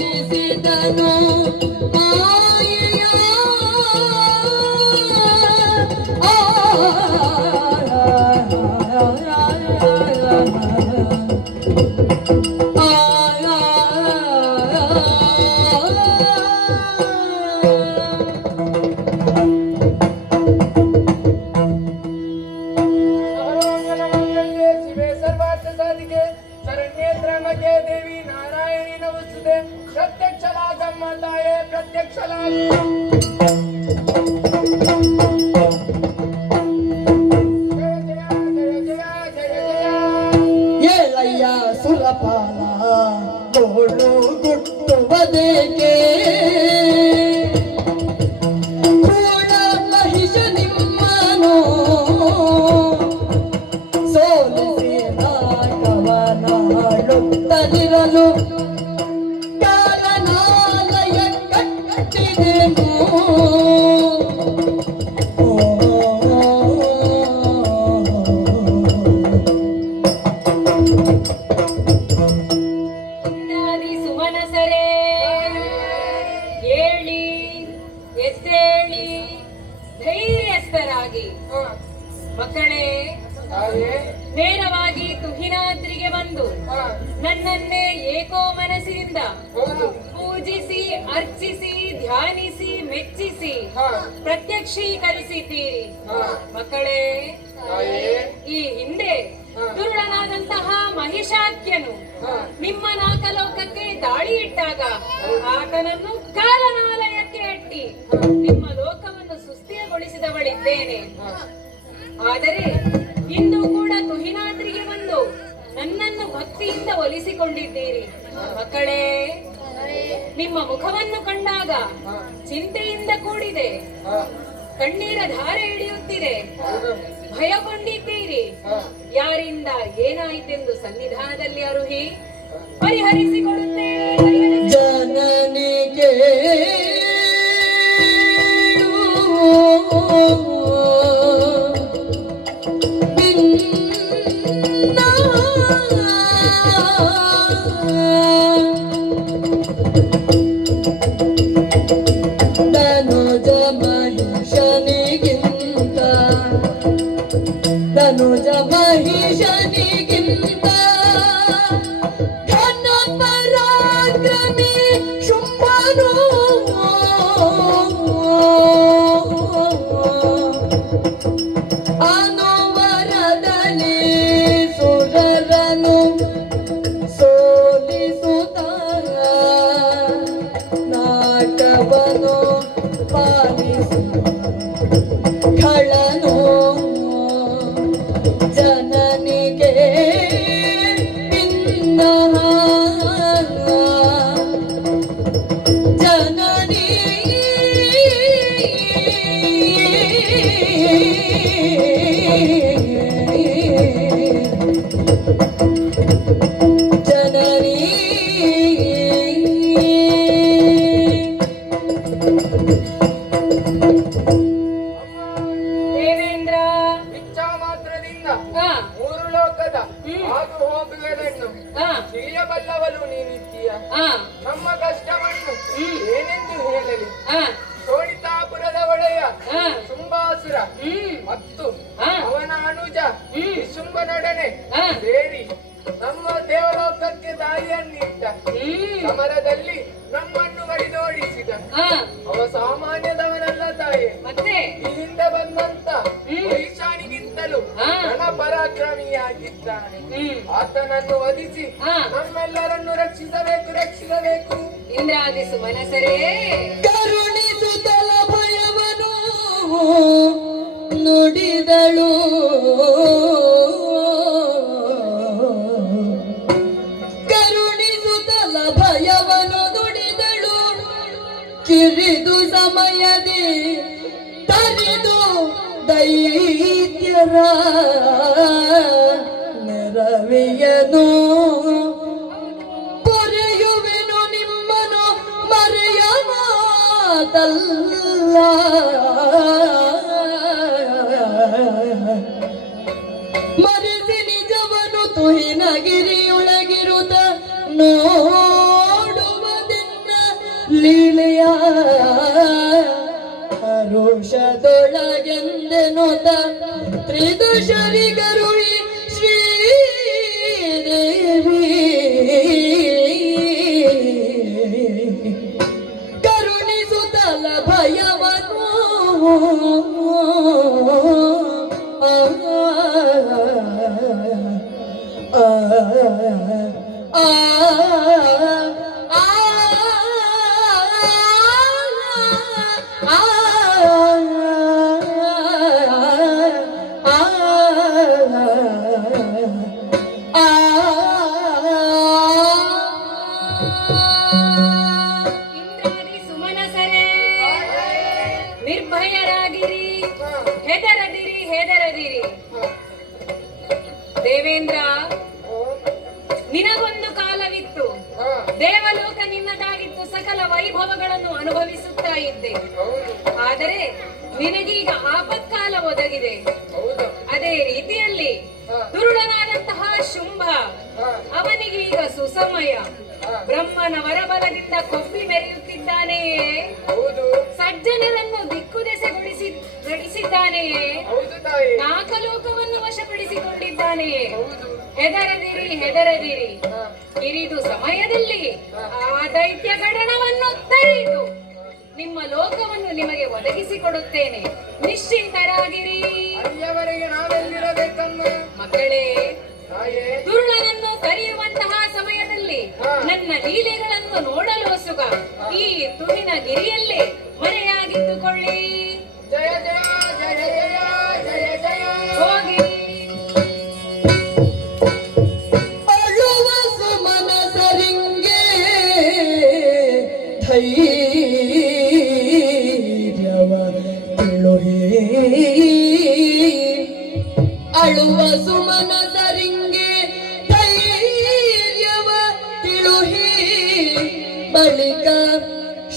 ಪೂಜಿಸಿದನು ಮಾಯೆಯ ದೇವಿ ನಾರಾಯಣಿ ನಮಸ್ತೆ ಪ್ರತ್ಯಕ್ಷಲಾಗಮ್ಮ ತಾಯೇ ಪ್ರತ್ಯಕ್ಷಲಾಗ ಏಳಯ್ಯ ಸುರಪಾಲ ಗೋಳು ಗುಟ್ಟುವುದೇಕೆ ಕೂಡ ಮಹಿಷ ನಿಮ್ಮನು ಸೋಲಿಸಿ ನಾಟವನಾಡುತ್ತಲಿರಲು ಕಾರಣಾಲಯ ಕಟ್ಟಿದೆನು ಇಂದ್ರಾದಿ ಸುಮನಸರೇ ಏಳಿ ಎದ್ದೇಳಿ ಧೈರ್ಯಸ್ಥರಾಗಿ ಮಕ್ಕಳೇ ನೇರವಾಗಿ ತುಹಿನಾದ್ರಿಗೆ ಬಂದು ನನ್ನನ್ನೇ ಏಕೋ ಮನಸ್ಸಿನಿಂದ ಪೂಜಿಸಿ ಅರ್ಚಿಸಿ ಧ್ಯಾನಿಸಿ ಮೆಚ್ಚಿಸಿ ಪ್ರತ್ಯಕ್ಷೀಕರಿಸಿದ್ದೀರಿ ಮಕ್ಕಳೇ. ಈ ಹಿಂದೆ ದುರುಳನಾದಂತಹ ಮಹಿಷಾಖ್ಯನು ನಿಮ್ಮ ನಾಕಲೋಕಕ್ಕೆ ದಾಳಿ ಇಟ್ಟಾಗ ಆತನನ್ನು ಕಾಲನಾಲಯಕ್ಕೆ ಅಟ್ಟಿ ನಿಮ್ಮ ಲೋಕವನ್ನು ಸುಸ್ಥಿರಗೊಳಿಸಿದವಳಿದ್ದೇನೆ. ಆದರೆ ಇಂದು ಕೂಡ ತುಹಿನಾದ್ರಿಗೆ ಬಂದು ನನ್ನನ್ನು ಭಕ್ತಿಯಿಂದ ಒಲಿಸಿಕೊಂಡಿದ್ದೀರಿ ಮಕ್ಕಳೇ. ನಿಮ್ಮ ಮುಖವನ್ನು ಕಂಡಾಗ ಚಿಂತೆಯಿಂದ ಕೂಡಿದೆ, ಕಣ್ಣೀರ ಧಾರೆ ಹಿಡಿಯುತ್ತಿದೆ, ಭಯಗೊಂಡಿದ್ದೀರಿ. ಯಾರಿಂದ ಏನಾಯಿತೆಂದು ಸನ್ನಿಧಾನದಲ್ಲಿ ಅರುಹಿ ಪರಿಹರಿಸಿಕೊಡುತ್ತೇನೆ. ಜನನಿಗೆ ಧನುಜ ಮಹಿಷನಿಗಿಂತ ಘನ ಪರಾಕ್ರಮಿ ಶುಂಭನು ಅನುವರದಲ್ಲಿ ಸುರರನು ಸೋಲಿಸುತ್ತ ನಾಟವನು ಪಾಲಿಸಿ ಖಳನು ಜನನಿಗೆ ಭಿನ್ನ ಜನನಿ ಜನನಿ ದೇವೇಂದ್ರ ಇಚ್ಛಾ ಮಾತ್ರದಿಂದ ಮೂರು ಲೋಕದ ಆಗು ಹೋಗುಗಳನ್ನು ತಿಳಿಯಬಲ್ಲವಳು ನೀನಿದ್ದೀಯ. ನಮ್ಮ ಕಷ್ಟವನ್ನು ಏನೆಂದು ಹೇಳಲಿ? ಶೋಣಿತಾಪುರದ ಒಡೆಯ ಶುಂಭಾಸುರ ಮತ್ತು ಅವನ ಅನುಜ ಶುಂಭನೊಡನೆ ಸೇರಿ ನಮ್ಮ ದೇವಲೋಕಕ್ಕೆ ದಾರಿಯನ್ನಿಟ್ಟ. ಸಮರದಲ್ಲಿ ನಮ್ಮನ್ನು ಬಡಿದೋಡಿಸಿದ. ಅವ ಸಾಮಾನ್ಯದವನಲ್ಲ ತಾಯಿ. ಮತ್ತೆ ಈ ಹಿಂದೆ ಬಂದಂತ ಮಹಿಷಾನಿಗಿಂತಲೂ ಘನ ಪರಾಕ್ರಮಿಯಾಗಿದ್ದಾನೆ. ಆತನನ್ನು ವಧಿಸಿ ನಮ್ಮೆಲ್ಲರನ್ನು ರಕ್ಷಿಸಬೇಕು. ಇಂದ್ರಾದಿ ಸುಮನಸರೇ ಕರುಣಿಸುತ್ತಲ ಭಯವನು ನುಡಿದಳು. ಕರುಣಿಸುತ್ತಲ ಭಯವನು ನುಡಿದಳು. ಕಿರಿದು ಸಮಯದಿ ತರಿದು ದೈತ್ಯರ ನೆರವಿಯನು ಪೊರೆಯುವೆನು ನಿಮ್ಮನು ಮರೆಯ ಮಾತಲ್ಲ. ಮರೆಸಿ ನಿಜವನು ತುಹಿನಗಿರಿಯೊಳಗಿರುತ್ತ ನೋಡುವುದೆಂದು ಲೀಲೆಯ ರೋಷದೊಳಗೆಂದೆನೊದ ತ್ರಿದಶರಿಗರುಳಿ ಶ್ರೀದೇವಿ ಕರುಣಿಸುತ್ತಲ ಭಯವನು ಇಂದ್ರಾದಿ ಸುಮನಸರೇ, ನಿರ್ಭಯರಾಗಿರಿ, ಹೆದರದಿರಿ ಹೆದರದಿರಿ. ದೇವೇಂದ್ರ, ನಿನಗೊಂದು ಕಾಲವಿತ್ತು, ದೇವಲೋಕ ನಿನ್ನದಾಗಿತ್ತು, ಸಕಲ ವೈಭವಗಳನ್ನು ಅನುಭವಿಸುತ್ತಾ ಇದ್ದೆ. ಆದರೆ ನಿನಗೀಗ ಆಪತ್ಕಾಲ ಒದಗಿದೆ. ಅದೇ ರೀತಿಯಲ್ಲಿ ದುರುಳನಾದಂತಹ ಶುಂಭ, ಅವನಿಗೀಗ ಸುಸಮಯ. ಬ್ರಹ್ಮನ ವರಬಲದಿಂದ ಕೊಬ್ಬಿ ಮೆರೆಯುತ್ತಿದ್ದಾನೆಯೇ, ಸಜ್ಜನರನ್ನು ದಿಕ್ಕುದೆಸೆಗೊಳಿಸಿದ್ದಾನೆಯೇ, ನಾಕಲೋಕವನ್ನು ವಶಪಡಿಸಿಕೊಂಡಿದ್ದಾನೆಯೇ. ಹೆದರದಿರಿ ಹೆದರದಿರಿ, ಕಿರಿದು ಸಮಯದಲ್ಲಿ ಆ ದೈತ್ಯ ಗಣನವನ್ನು ತರಿದು ನಿಮ್ಮ ಲೋಕವನ್ನು ನಿಮಗೆ ಒದಗಿಸಿಕೊಡುತ್ತೇನೆ. ನಿಶ್ಚಿಂತರಾಗಿರಿ. ಅಲ್ಲಿಯವರೆಗೆ ನಾವೆಲ್ಲಿರಬೇಕಮ್ಮ? ಮಕ್ಕಳೇ, ತಾಯೇ, ದುರುಳನನ್ನು ಕರೆಯುವಂತಹ ಸಮಯದಲ್ಲಿ ನನ್ನ ಲೀಲೆಗಳನ್ನು ನೋಡಲು ಸುಖ ಈ ತುರಿನ ಗಿರಿಯಲ್ಲೇ ಮನೆಯಾಗಿದ್ದುಕೊಳ್ಳಿ. ಜಯ ಜಯ ಜಯ ಜಯ ಜಯ ಜಯ. ಹೋಗಿ ಅಳುವ ಸುಮನಸರಿಂಗೆ ಧೈರ್ಯವ ತಿಳುಹಿ, ಅಳುವ ಸುಮನಸರಿಂಗೆ ಧೈರ್ಯವ ತಿಳುಹಿ, ಬಳಿಕ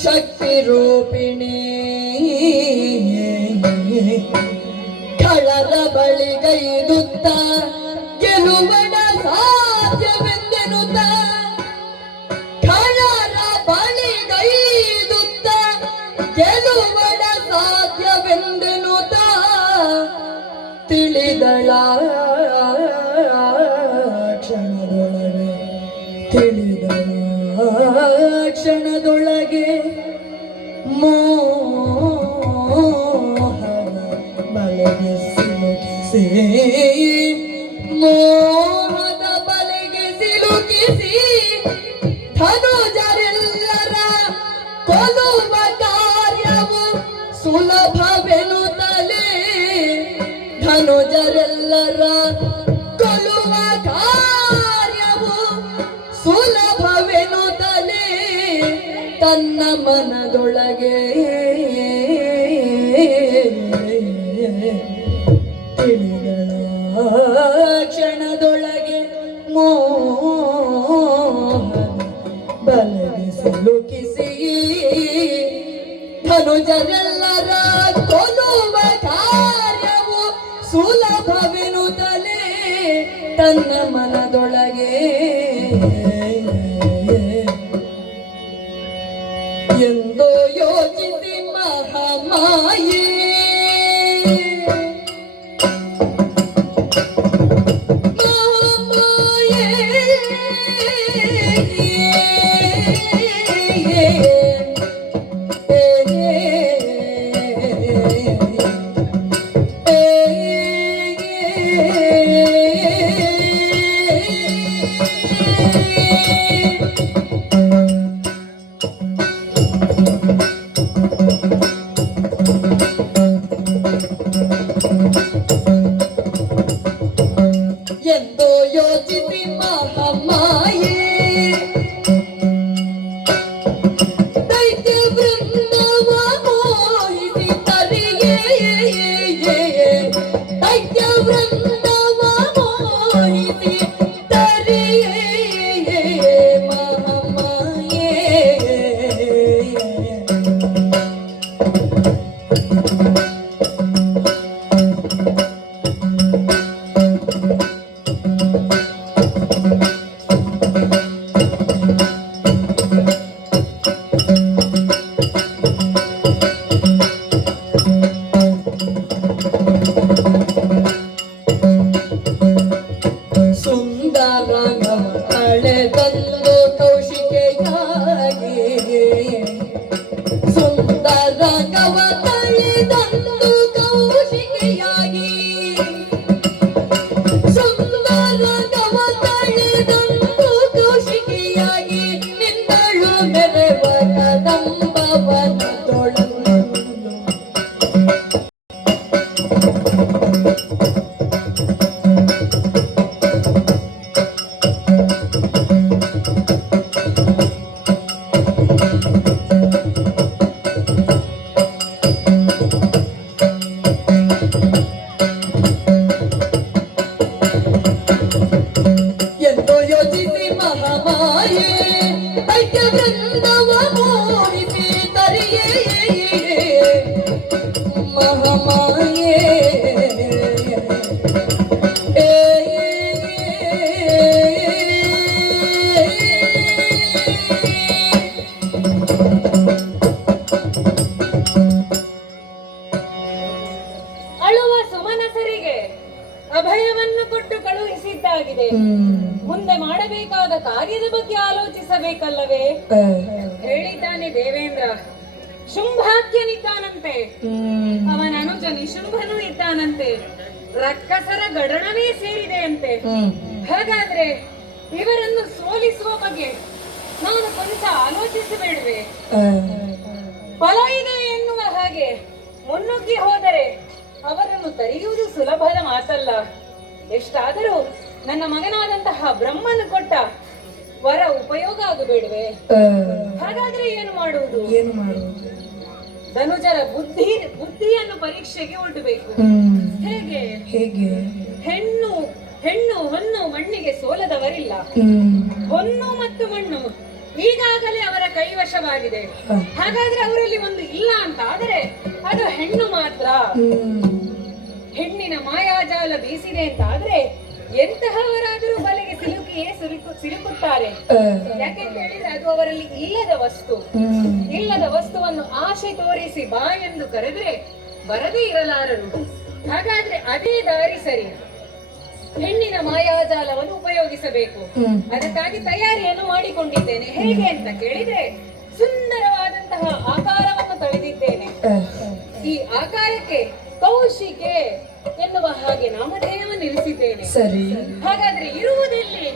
ಶಕ್ತಿ ರೂಪಿಣಿ ಖಳರ ಬಳಿಗೈದುತ್ತ ಗೆಲುವನ ಸಾಧ್ಯವೆಂದೆನುತ್ತ, ಖಳರ ಬಳಿಗೈದುತ್ತ ಗೆಲುವನ ಸಾಧ್ಯವೆಂದೆನುತ್ತ, ತಿಳಿದಳ ಕ್ಷಣದೊಳಗೆ, ತಿಳಿದಳ ಕ್ಷಣದೊಳಗೆ ಮೋಹದ ಬಲೆಗೆ ಸಿಲುಕಿಸಿ, ಮೋಹದ ಬಲೆಗೆ ಸಿಲುಕಿಸಿ, ಧನುಜರೆಲ್ಲರ ಕೊಲ್ಲುವ ಕಾರ್ಯವು ಸುಲಭವೆನುತ್ತಲೇ, ಧನುಜರೆಲ್ಲರ ಕೊಲ್ಲುವ ಕಾರ್ಯವು ಸುಲಭವೆನುತ್ತಲೇ, ತನ್ನ ಮನದೊಳಗೆ ತಿಳಿದಳ ಕ್ಷಣದೊಳಗೆ ಮೋಹದ ಬಲೆಗೆ ಸಿಲುಕಿಸಿ, ಧನುಜರೆಲ್ಲರ ಕೊಲ್ಲುವ ಕಾರ್ಯವು ಸುಲಭವೆನುತ್ತಲೇ, ತನ್ನ ಮನದೊಳಗೆ ಎಂದೋ ಯೋಚಿಸಿ ಮಹಾಮಾಯೆ, ಮಹಾಮಾಯೆ ಎಂದೋ ಯೋಚಿಸಿ ಮಹಾಮಾಯೆ, ಎಂದೋ ಯೋಚಿಸಿ ಮಹಾಮಾಯೆ ದೈತ್ಯವೃಂದವ ಮೂಡಿಸಿ ತರಿಯೇ ಮಹಾಮಾಯೆ ಅಳುವ ಸುಮನಸರಿಗೆ ಅಭಯವನ್ನು ಕೊಟ್ಟು ಕಳುಹಿಸಿದ್ದಾಗಿದೆ. ಮುಂದೆ ಮಾಡಬೇಕಾದ ಕಾರ್ಯದ ಬಗ್ಗೆ ಆಲೋಚಿಸಬೇಕಲ್ಲವೇ? ಹೇಳಿದ್ದಾನೆ ದೇವೇಂದ್ರ. ಶುಂಭಾಖ್ಯನಿದ್ದಾನಂತೆ, ಅವನ ಅನುಜ ನಿಶುಂಭನೂ ಇದ್ದಾನಂತೆ, ರಕ್ಕಸರ ಗಡಣವೇ ಸೇರಿದೆಯಂತೆ. ಹಾಗಾದ್ರೆ ಇವರನ್ನು ಸೋಲಿಸುವ ಬಗ್ಗೆ ನಾನು ಕೊಂಚ ಆಲೋಚಿಸಬೇಡವೆ? ಫಲ ಇದೆ ಎನ್ನುವ ಹಾಗೆ ಮುನ್ನುಗ್ಗಿ ಹೋದರೆ ಅವರನ್ನು ತರೆಯುವುದು ಸುಲಭದ ಮಾತಲ್ಲ. ಎಷ್ಟಾದರೂ ನನ್ನ ಮಗನಾದಂತಹ ಬ್ರಹ್ಮನು ಕೊಟ್ಟ ವರ ಉಪಯೋಗ ಆಗಬೇಡವೆ? ಹಾಗಾದ್ರೆ ಏನು ಮಾಡುವುದು? ಧನುಜರ ಬುದ್ಧಿಯನ್ನು ಪರೀಕ್ಷೆಗೆ ಒಡ್ಡಬೇಕು. ಹೇಗೆ? ಹೆಣ್ಣು ಹೊನ್ನು ಮಣ್ಣಿಗೆ ಸೋಲದವರಿಲ್ಲ. ಹೊನ್ನು ಮತ್ತು ಮಣ್ಣು ಈಗಾಗಲೇ ಅವರ ಕೈವಶವಾಗಿದೆ. ಹಾಗಾದ್ರೆ ಅವರಲ್ಲಿ ಒಂದು ಇಲ್ಲ ಅಂತ ಆದರೆ ಅದು ಹೆಣ್ಣು ಮಾತ್ರ. ಹೆಣ್ಣಿನ ಮಾಯಾಜಾಲ ಬೀಸಿದೆ ಅಂತ ಆದ್ರೆ ಎಂತಹವರಾದರೂ ಬಲೆಗೆ ಸಿಲುಕುತ್ತಾರೆ. ಯಾಕೆಂತ ಹೇಳಿದ್ರೆ ಅದು ಅವರಲ್ಲಿ ಇಲ್ಲದ ವಸ್ತು. ಇಲ್ಲದ ವಸ್ತುವನ್ನು ಆಶೆ ತೋರಿಸಿ ಬಾ ಎಂದು ಕರೆದ್ರೆ ಬರದೇ ಇರಲಾರರು. ಹಾಗಾದ್ರೆ ಅದೇ ದಾರಿ ಸರಿ. ಹೆಣ್ಣಿನ ಮಾಯಾಜಾಲವನ್ನು ಉಪಯೋಗಿಸಬೇಕು. ಅದಕ್ಕಾಗಿ ತಯಾರಿಯನ್ನು ಮಾಡಿಕೊಂಡಿದ್ದೇನೆ. ಹೇಗೆ ಅಂತ ಕೇಳಿದ್ರೆ ಸುಂದರವಾದಂತಹ ಆಕಾರವನ್ನು ತಳೆದಿದ್ದೇನೆ. ಈ ಆಕಾರಕ್ಕೆ ಕೌಶಿಕೆ ಎನ್ನುವ ಹಾಗೆ ನಾಮಧೇಯವನ್ನು ಇರಿಸಿದ್ದೇನೆ. ಸರಿ. ಹಾಗಾದ್ರೆ ಇರುವುದೆಲ್ಲಿ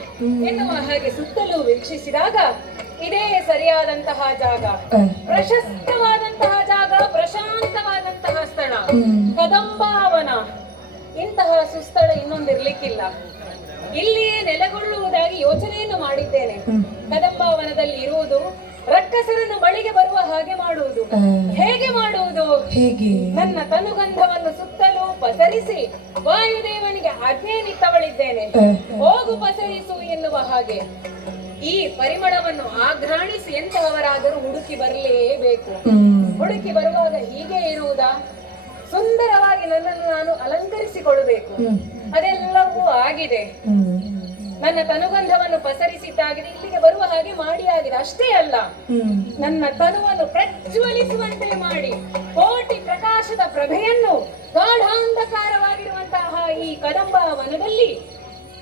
ಎನ್ನುವ ಹಾಗೆ ಸುತ್ತಲೂ ವೀಕ್ಷಿಸಿದಾಗ ಇದೇ ಸರಿಯಾದಂತಹ ಜಾಗ, ಪ್ರಶಸ್ತವಾದಂತಹ ಜಾಗ, ಪ್ರಶಾಂತವಾದಂತಹ ಸ್ಥಳ, ಕದಂಬಾವನ. ಇಂತಹ ಸುಸ್ಥಳ ಇನ್ನೊಂದಿರ್ಲಿಕ್ಕಿಲ್ಲ. ಇಲ್ಲಿಯೇ ನೆಲೆಗೊಳ್ಳುವುದಾಗಿ ಯೋಚನೆಯನ್ನು ಮಾಡಿದ್ದೇನೆ. ಕದಂಬಾವನದಲ್ಲಿ ಇರುವುದು, ರಕ್ಕಸರನ್ನು ಬಳಿಗೆ ಬರುವ ಹಾಗೆ ಮಾಡುವುದು. ಹೇಗೆ ಮಾಡುವುದು? ನನ್ನ ತನುಗಂಧವನ್ನು ಸುತ್ತಲೂ ಪಸರಿಸಿ ವಾಯುದೇವನಿಗೆ ಆಜ್ಞೆಯನ್ನಿತ್ತವಳಿದ್ದೇನೆ. ಹೋಗು ಪಸರಿಸು ಎನ್ನುವ ಹಾಗೆ. ಈ ಪರಿಮಳವನ್ನು ಆಘ್ರಾಣಿಸಿ ಎಂತಹವರಾದರೂ ಹುಡುಕಿ ಬರಲೇಬೇಕು. ಹುಡುಕಿ ಬರುವಾಗ ಹೀಗೆ ಇರುವುದಾ? ಸುಂದರವಾಗಿ ನನ್ನನ್ನು ನಾನು ಅಲಂಕರಿಸಿಕೊಳ್ಳಬೇಕು. ಅದೆಲ್ಲವೂ ಆಗಿದೆ. ನನ್ನ ತನುಗಂಧವನ್ನು ಪಸರಿಸಿದ್ದಾಗಿದೆ, ಇಲ್ಲಿಗೆ ಬರುವ ಹಾಗೆ ಮಾಡಿ ಆಗಿದೆ. ಅಷ್ಟೇ ಅಲ್ಲ, ನನ್ನ ತನುವನ್ನು ಪ್ರಜ್ವಲಿಸುವಂತೆ ಮಾಡಿ ಕೋಟಿ ಪ್ರಕಾಶದ ಪ್ರಭೆಯನ್ನು ಗಾಢಾಂಧಕಾರವಾಗಿರುವಂತಹ ಈ ಕದಂಬ ವನದಲ್ಲಿ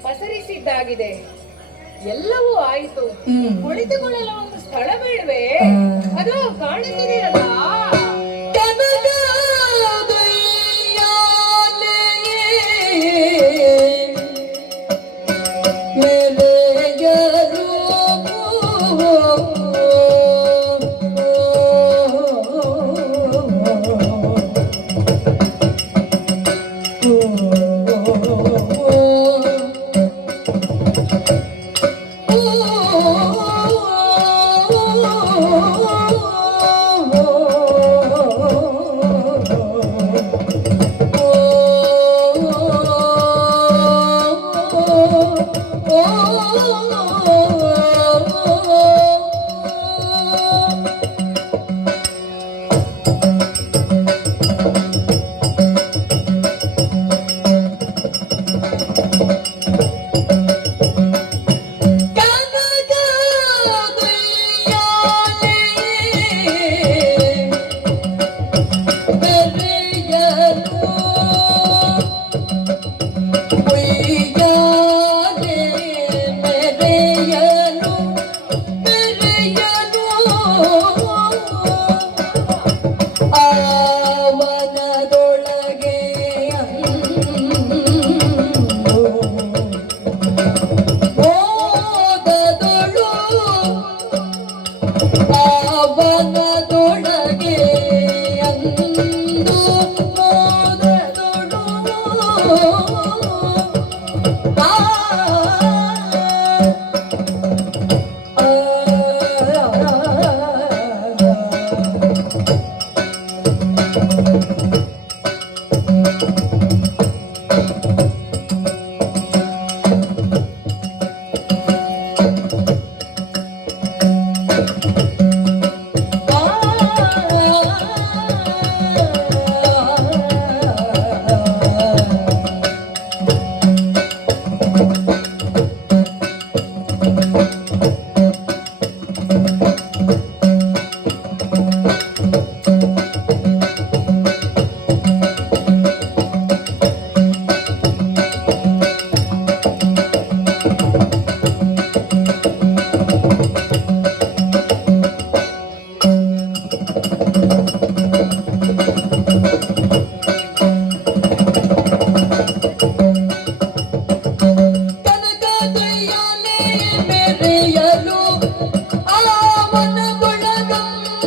ಪಸರಿಸಿದ್ದಾಗಿದೆ. ಎಲ್ಲವೂ ಆಯಿತು. ಕುಳಿತುಕೊಳ್ಳಲು ಒಂದು ಸ್ಥಳ ಬೇಡವೇ? ಅದು ಕಾಣುತ್ತಿದೆಯಲ್ಲ,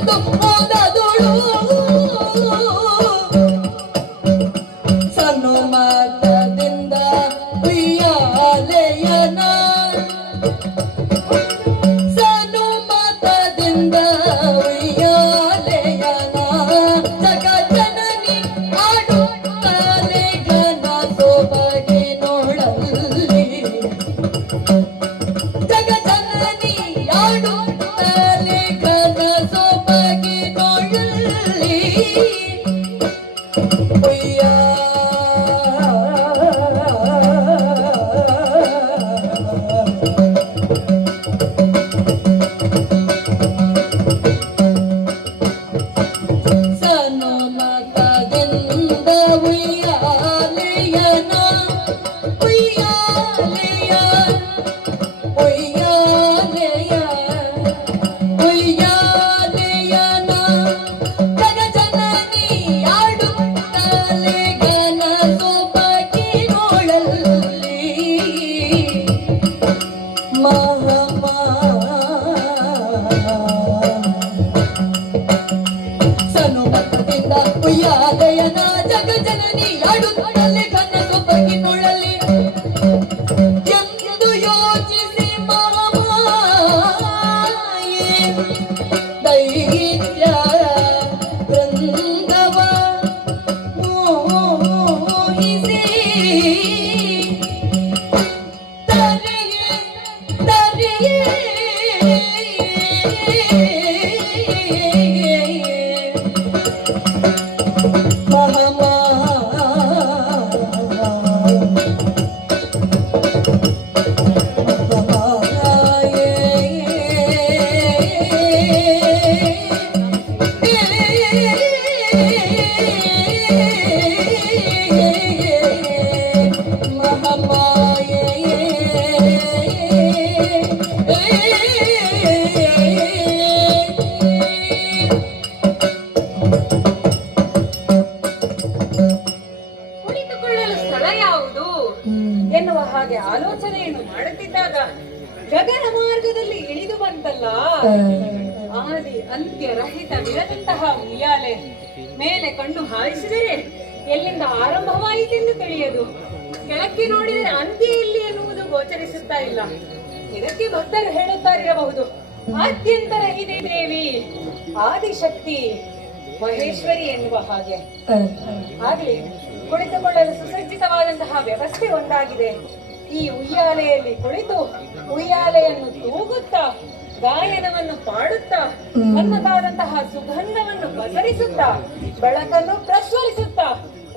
ಎಂದು ಹೋದದಳು ಸನುಮತದಿಂದ ಉಯ್ಯಾಲೆಯನ ಸನುಮತದಿಂದ ಉಯ್ಯಾಲೆಯನ ಜಗಜ್ಜನನಿ ಆಡುತ್ತಾಳೆ ಘನ ಸೊಬಗಿನೊಳಲ್ಲಿ ಜಗಜ್ಜನನಿ ಆಡುತ್ತಾಳೆ ಘನ ಸೊಬಗಿನೊಳಲ್ಲಿ ಸನುಮತದಿಂದ ಉಯ್ಯಾಲೆಯನ ಉಯ್ಯಾಲೆಯ ಉಯ್ಯಾಲೆಯ ಉಯ್ಯಾಲೆಯನ ಜಗಜ್ಜನನಿ ಆಡುತ್ತಾಳೆ ಘನ ಸೊಬಗಿನೊಳಲ್ಲಿ ಮಹಮಾ ಸನುಮತದಿಂದ ಉಯ್ಯಾಲೆಯನ ಜಗಜ್ಜನನಿ ಆಡುತ್ತಾಳೆ ಘನ ಸೊಬಗಿನೊಳಲ್ಲಿ ಎಂದು ಯೋಚಿಸಿ ಮಹಾಮಾಯೆ ದೈತ್ಯ ವೃಂದವ ಮೋಹಿಸಿ ತರೆಯೇ ತರೆಯೇ ಕುಳಿತುಕೊಳ್ಳಲು ಸ್ಥಳ ಯಾವುದು ಎನ್ನುವ ಹಾಗೆ ಆಲೋಚನೆಯನ್ನು ಮಾಡುತ್ತಿದ್ದಾಗ ಗಗನ ಮಾರ್ಗದಲ್ಲಿ ಇಳಿದು ಬಂತಲ್ಲ ಆದಿ ಅಂತ್ಯರಹಿತವಿರದಂತಹ ಉಯ್ಯಾಲೆ ಮೇಲೆ ಕಣ್ಣು ಹಾಯಿಸಿದರೆ ಎಲ್ಲಿಂದ ಆರಂಭವಾಯಿತೆಂದು ತಿಳಿಯದು, ಕೆಳಕ್ಕೆ ನೋಡಿದರೆ ಅಂತ್ಯ ಎಲ್ಲಿ ಎನ್ನುವುದು ಗೋಚರಿಸುತ್ತಾ ಇಲ್ಲ. ಇದಕ್ಕೆ ಭಕ್ತರು ಹೇಳುತ್ತಾರಿರಬಹುದು, ಆದ್ಯಂತರಹಿತ ದೇವಿ ಆದಿಶಕ್ತಿ ಮಹೇಶ್ವರಿ ಎನ್ನುವ ಹಾಗೆ. ಆಗ್ಲಿ ಕುಳಿತುಕೊಳ್ಳಲು ಸುಸಜ್ಜಿತವಾದಂತಹ ವ್ಯವಸ್ಥೆ ಒಂದಾಗಿದೆ. ಈ ಉಯ್ಯಾಲೆಯಲ್ಲಿ ಕುಳಿತು ಉಯ್ಯಾಲೆಯನ್ನು ತೂಗುತ್ತಾ ಗಾಯನವನ್ನು ಪಾಡುತ್ತಾ ಅನ್ನದಾದಂತಹ ಸುಗಂಧವನ್ನು ಪಸರಿಸುತ್ತಾ ಬೆಳಕನ್ನು ಪ್ರಜ್ವಲಿಸುತ್ತಾ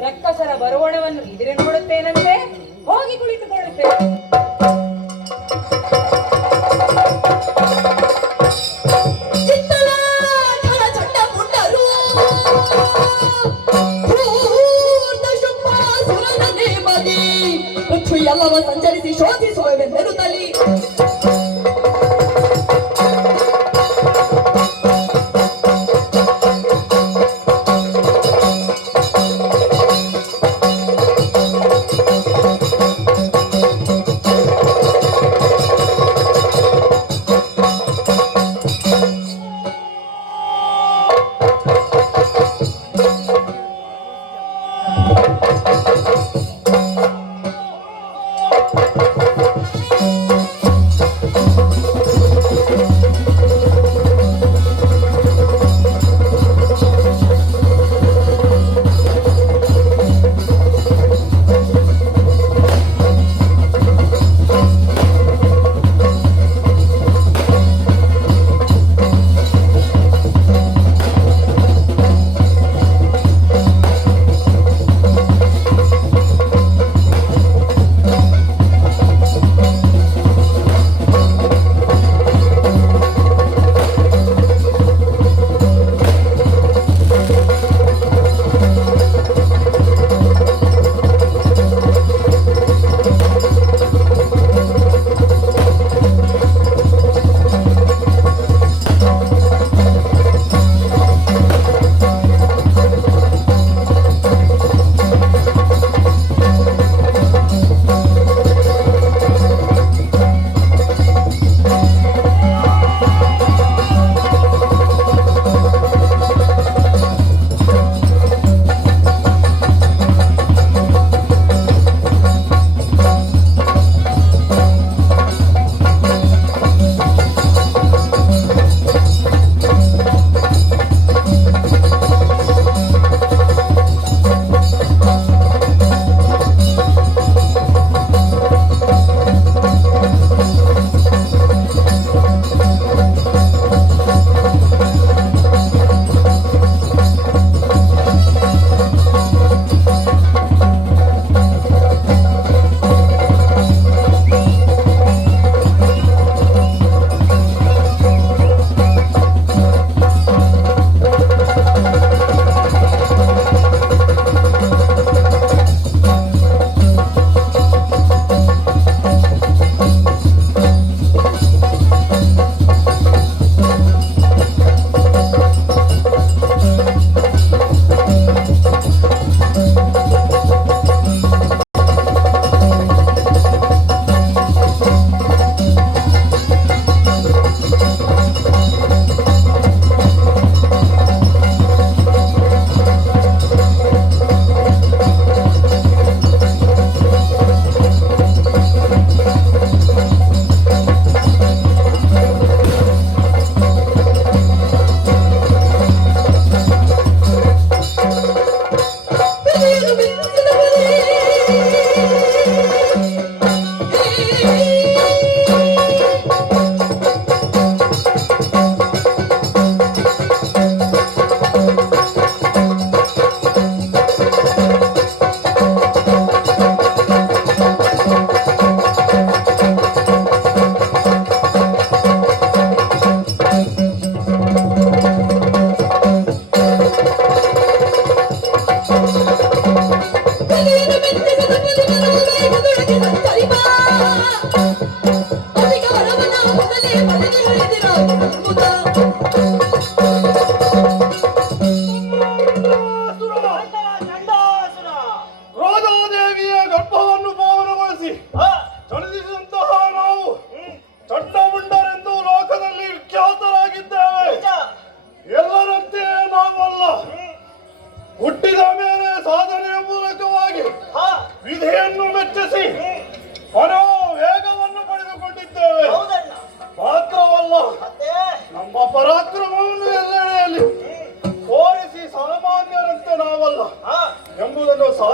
ರಕ್ಕಸರ ಬರುವಣವನ್ನು ಎದುರು ನೋಡುತ್ತೇನಂತೆ. ಹೋಗಿ ಕುಳಿತುಕೊಳ್ಳುತ್ತೇನೆ. ಎಲ್ಲವ ಸಂಚರಿಸಿ ಶೋಧಿಸುವೆವೆಂದೆರುತ್ತಲಿ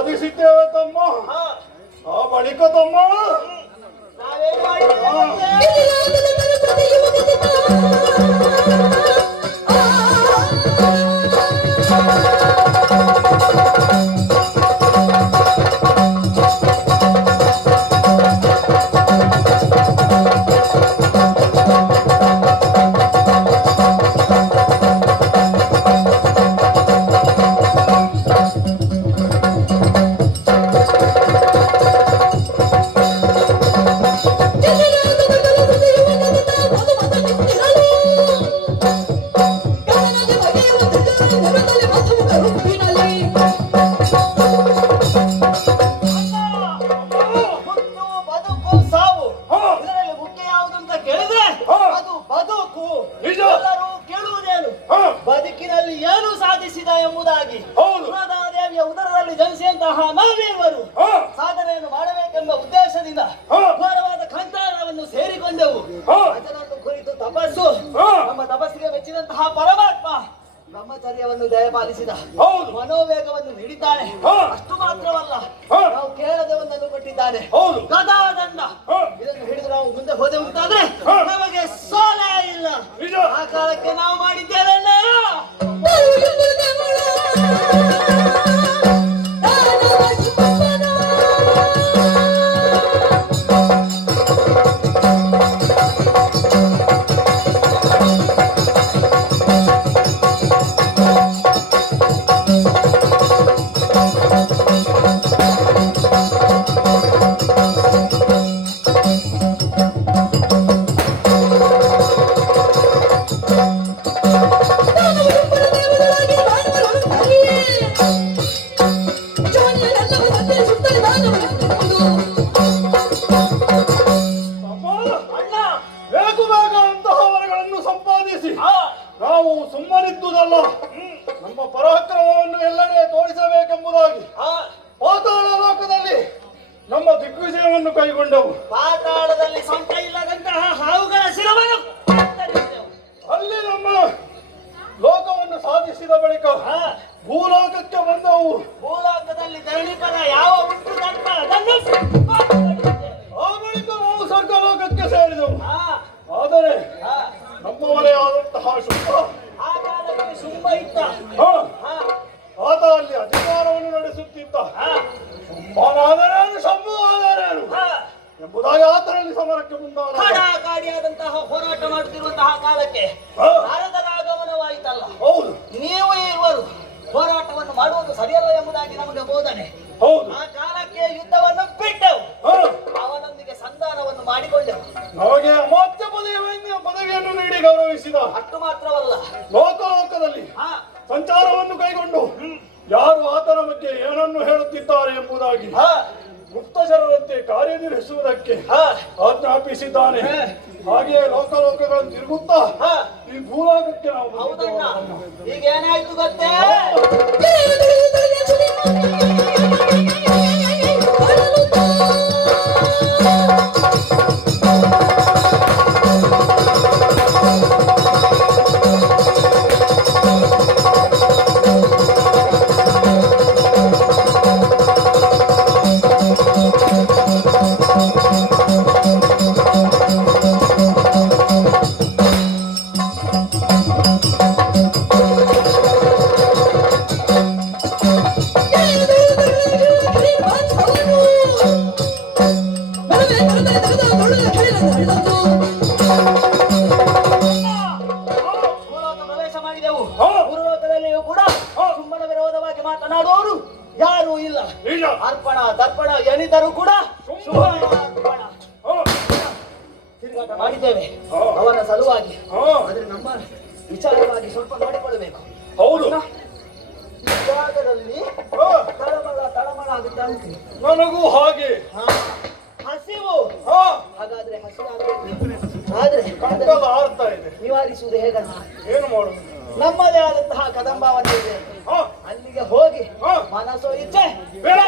ಸಾಧಿಸಿದ್ದೇವೆ ತಮ್ಮ. ಹಾ, ಆ ಬಳಿಕ ತಮ್ಮ ನಾವೇನ್ ಮಾಡಿದ್ದೇವೆ ಗೊತ್ತೇ? ಹುಟ್ಟು, ಬದುಕು, ಸಾವು. ಹಾ. ಇದರಲ್ಲಿ ಮುಖ್ಯ ಯಾವುದು ಅಂತ ಕೇಳಿದ್ರೆ ಹಾ. ಅದು ಬದುಕು. ನಿಜ. ಎಲ್ಲರೂ ಕೇಳುವುದೇನು? ಹಾ. ಬದುಕಿನಲ್ಲಿ ಏನು ಸಾಧಿಸಿದ ಎಂಬುದಾಗಿ. ಹೌದು. ದೇವಿಯ ಉದರದಲ್ಲಿ ಜನಿಸಿದಂತಹ ನಾವೇವರು ಹಾ. ಸಾಧನೆಯನ್ನು ಮಾಡಬೇಕೆಂಬ ಉದ್ದೇಶದಿಂದ ಹಾ. ಘೋರವಾದ ಕಂಠಾರವನ್ನು ಸೇರಿಕೊಂಡೆವು. ಹಾ. ಅದನ್ನು ಕುರಿತು ತಪಸ್ಸು, ಹಾ. ನಮ್ಮ ತಪಸ್ಸಿಗೆ ಮೆಚ್ಚಿದಂತಹ ಪರಮಾತ್ಮ ಬ್ರಹ್ಮಚರ್ಯವನ್ನು ದಯಪಾಲಿಸಿದ. ಹೌದು. ಮನೋವೇಗವನ್ನು ನೀಡಿದ್ದಾನೆ. ಹಾ. ಅಷ್ಟು ಮಾತ್ರವಲ್ಲ, ಹಾ. ನಾವು ಕೇಳದೆ ಒಂದನ್ನು ಕೊಟ್ಟಿದ್ದಾನೆ. ಹೌದು. ಗದಾದಂಡ. ಹಾ. ಇದನ್ನು ಹಿಡಿದು ನಾವು ಮುಂದೆ ಹೋದೆ ಅಂತಾದ್ರೆ ಹಾ. ನಮಗೆ ಸೋಲೇ ಇಲ್ಲ. ನಿಜ. ಆ ಕಾಲಕ್ಕೆ ನಾವು ಮಾಡಿದ್ದೇವಲ್ಲ. ತಮ್ಮ, ಅಣ್ಣ, ಬೇಕು ಬೇಗ ಅಂತಹ ವರಗಳನ್ನು ಸಂಪಾದಿಸಿ ಆ, ನಾವು ಸುಮ್ಮನಿದ್ದುದಲ್ಲ, ನಮ್ಮ ಪರಾಕ್ರಮವನ್ನು ಎಲ್ಲೆಡೆ ತೋರಿಸಬೇಕೆಂಬುದಾಗಿ ಆ, ಪಾತಾಳ ಲೋಕದಲ್ಲಿ ನಮ್ಮ ದಿಗ್ವಿಜಯವನ್ನು ಕೈಗೊಂಡವು. ಪಾತಾಳದಲ್ಲಿ ಸೊಂಟ ಇಲ್ಲದಂತಹ ಹಾವುಗಳ ಶಿರವನ್ನು ಕತ್ತರಿಸಿದೆವು. ಅಲ್ಲಿ ನಮ್ಮ ಲೋಕವನ್ನು ಸಾಧಿಸಿದ ಬಳಿಕ ಆ, ಭೂಲೋಕಕ್ಕೆ ಬಂದವು. ಭೂಲೋಕದಲ್ಲಿ ಧರಣಿಪರ ಯಾವ ಉಂಟು ದರ್ಪ ಅದನ್ನು ಪಾತುಗಟ್ಟಿದ್ದೇವೆ. ಆ ಬಳಿಕ ನಾವು ಸ್ವರ್ಗಲೋಕಕ್ಕೆ ಸೇರಿದೆವು. ಆ, ಆದರೆ ಆ, ನಮ್ಮವರೇ ಆದಂತಹ ಶುಂಭ, ಆ ಕಾಲಕ್ಕೆ ಶುಂಭ ಇದ್ದ. ಹಾ, ಆ, ಆತ ಅಲ್ಲಿ ಅಧಿಕಾರವನ್ನು ನಡೆಸುತ್ತಿದ್ದ. ಆ, ಶುಂಭನಾದರೇನು ಶಂಭುವಾದರೇನು ಆ, ಎಂಬುದಾಗಿ ಆತನಲ್ಲಿ ಸಮರಕ್ಕೆ ಮುಂದಾದ. ಕಾಡಾಕಾಡಿಯಾದಂತಹ ಹೋರಾಟ ಮಾಡುತ್ತಿರುವಂತಹ ಕಾಲಕ್ಕೆ ಆ. ಭಾರತದ ಆಗಮನವಾಯಿತಲ್ಲ. ಹೌದು ನೀವು ಇರುವರು ಹೋರಾಟವನ್ನು ಮಾಡುವುದು ಸರಿಯಲ್ಲ ಎಂಬುದಾಗಿ ನಮಗೆ ಬೋಧನೆ. ಹೌದು. ಆ ಕಾಲಕ್ಕೆ ಯುದ್ಧವನ್ನು ಬಿಟ್ಟೆವು. ಹಾ, ಅವನೊಂದಿಗೆ ಸಂಧಾನವನ್ನು ಮಾಡಿಕೊಂಡೆವು. ನಮಗೆ ಅಮಾತ್ಯ ಪದವಿಯನ್ನು ನೀಡಿ ಗೌರವಿಸಿದ. ಅಷ್ಟು ಮಾತ್ರವಲ್ಲ, ಲೋಕಲೋಕದಲ್ಲಿ ಆ, ಸಂಚಾರವನ್ನು ಕೈಗೊಂಡು ಯಾರು ಆತನ ಬಗ್ಗೆ ಏನನ್ನು ಹೇಳುತ್ತಿದ್ದಾರೆ ಎಂಬುದಾಗಿ ಆ, ಗುಪ್ತಚರರಂತೆ ಕಾರ್ಯನಿರ್ವಹಿಸುವುದಕ್ಕೆ ಆ, ಆಜ್ಞಾಪಿಸಿದ್ದಾನೆ. ಹಾಗೆಯೇ ಲೋಕಲೋಕಗಳನ್ನು ತಿರುಗುತ್ತಾ ಆ, ಈ ಭೂಲೋಕಕ್ಕೆ ನಾವು ಹೌದಣ್ಣ. ಬಂದಿದ್ದೇವೆ. ಈಗ ಏನಾಯ್ತು ಗೊತ್ತೇ? ಭೂಲೋಕ ಪ್ರವೇಶ ಮಾಡಿದೆವು. ಹಾ. ಭೂಲೋಕದಲ್ಲಿಯೂ ಕೂಡ ಹಾ. ಸುಮ್ಮನ ವಿರೋಧವಾಗಿ ಮಾತನಾಡುವವರು ಯಾರೂ ಇಲ್ಲ. ನಿಜ. ಅರ್ಪಣ ದರ್ಪಣ ಎನಿದರೂ ಕೂಡ ಶುಭ ಅರ್ಪಣ ಹಾ, ತಿರುಗಾಟ ಮಾಡಿದ್ದೇವೆ ಹಾ. ಅವನ ಸಲುವಾಗಿ. ಹಾ, ಆದ್ರೆ ನಮ್ಮ ವಿಚಾರವಾಗಿ ಸ್ವಲ್ಪ ನೋಡಿಕೊಳ್ಳಬೇಕು. ಹೌದು. ಈ ಜಾಗದಲ್ಲಿ ಹಾ, ತಳಮಳ ಆಗುತ್ತೆ ಅಂತ. ನನಗೂ ಹಾಗೆ. ಹಾ. ಹಸಿವು. ಹಾ, ಹಾಗಾದ್ರೆ ಹಸಿವಾಗಬೇಕು. ಆದ್ರೆ ಕಂಠದ ಆರ್ತಾ ಇದೆ. ನಿವಾರಿಸುವುದು ಹೇಗಲ್ಲ? ಏನು ಮಾಡುದು? ನಮ್ಮದೇ ಆದಂತಹ ಕದಂಬವನ್ನ ಇದೆ. ಹಾ, ಅಲ್ಲಿಗೆ ಹೋಗಿ ಹಾ. ಮನಸ್ಸೋ ಇಚ್ಛೆ ಬೇಡ.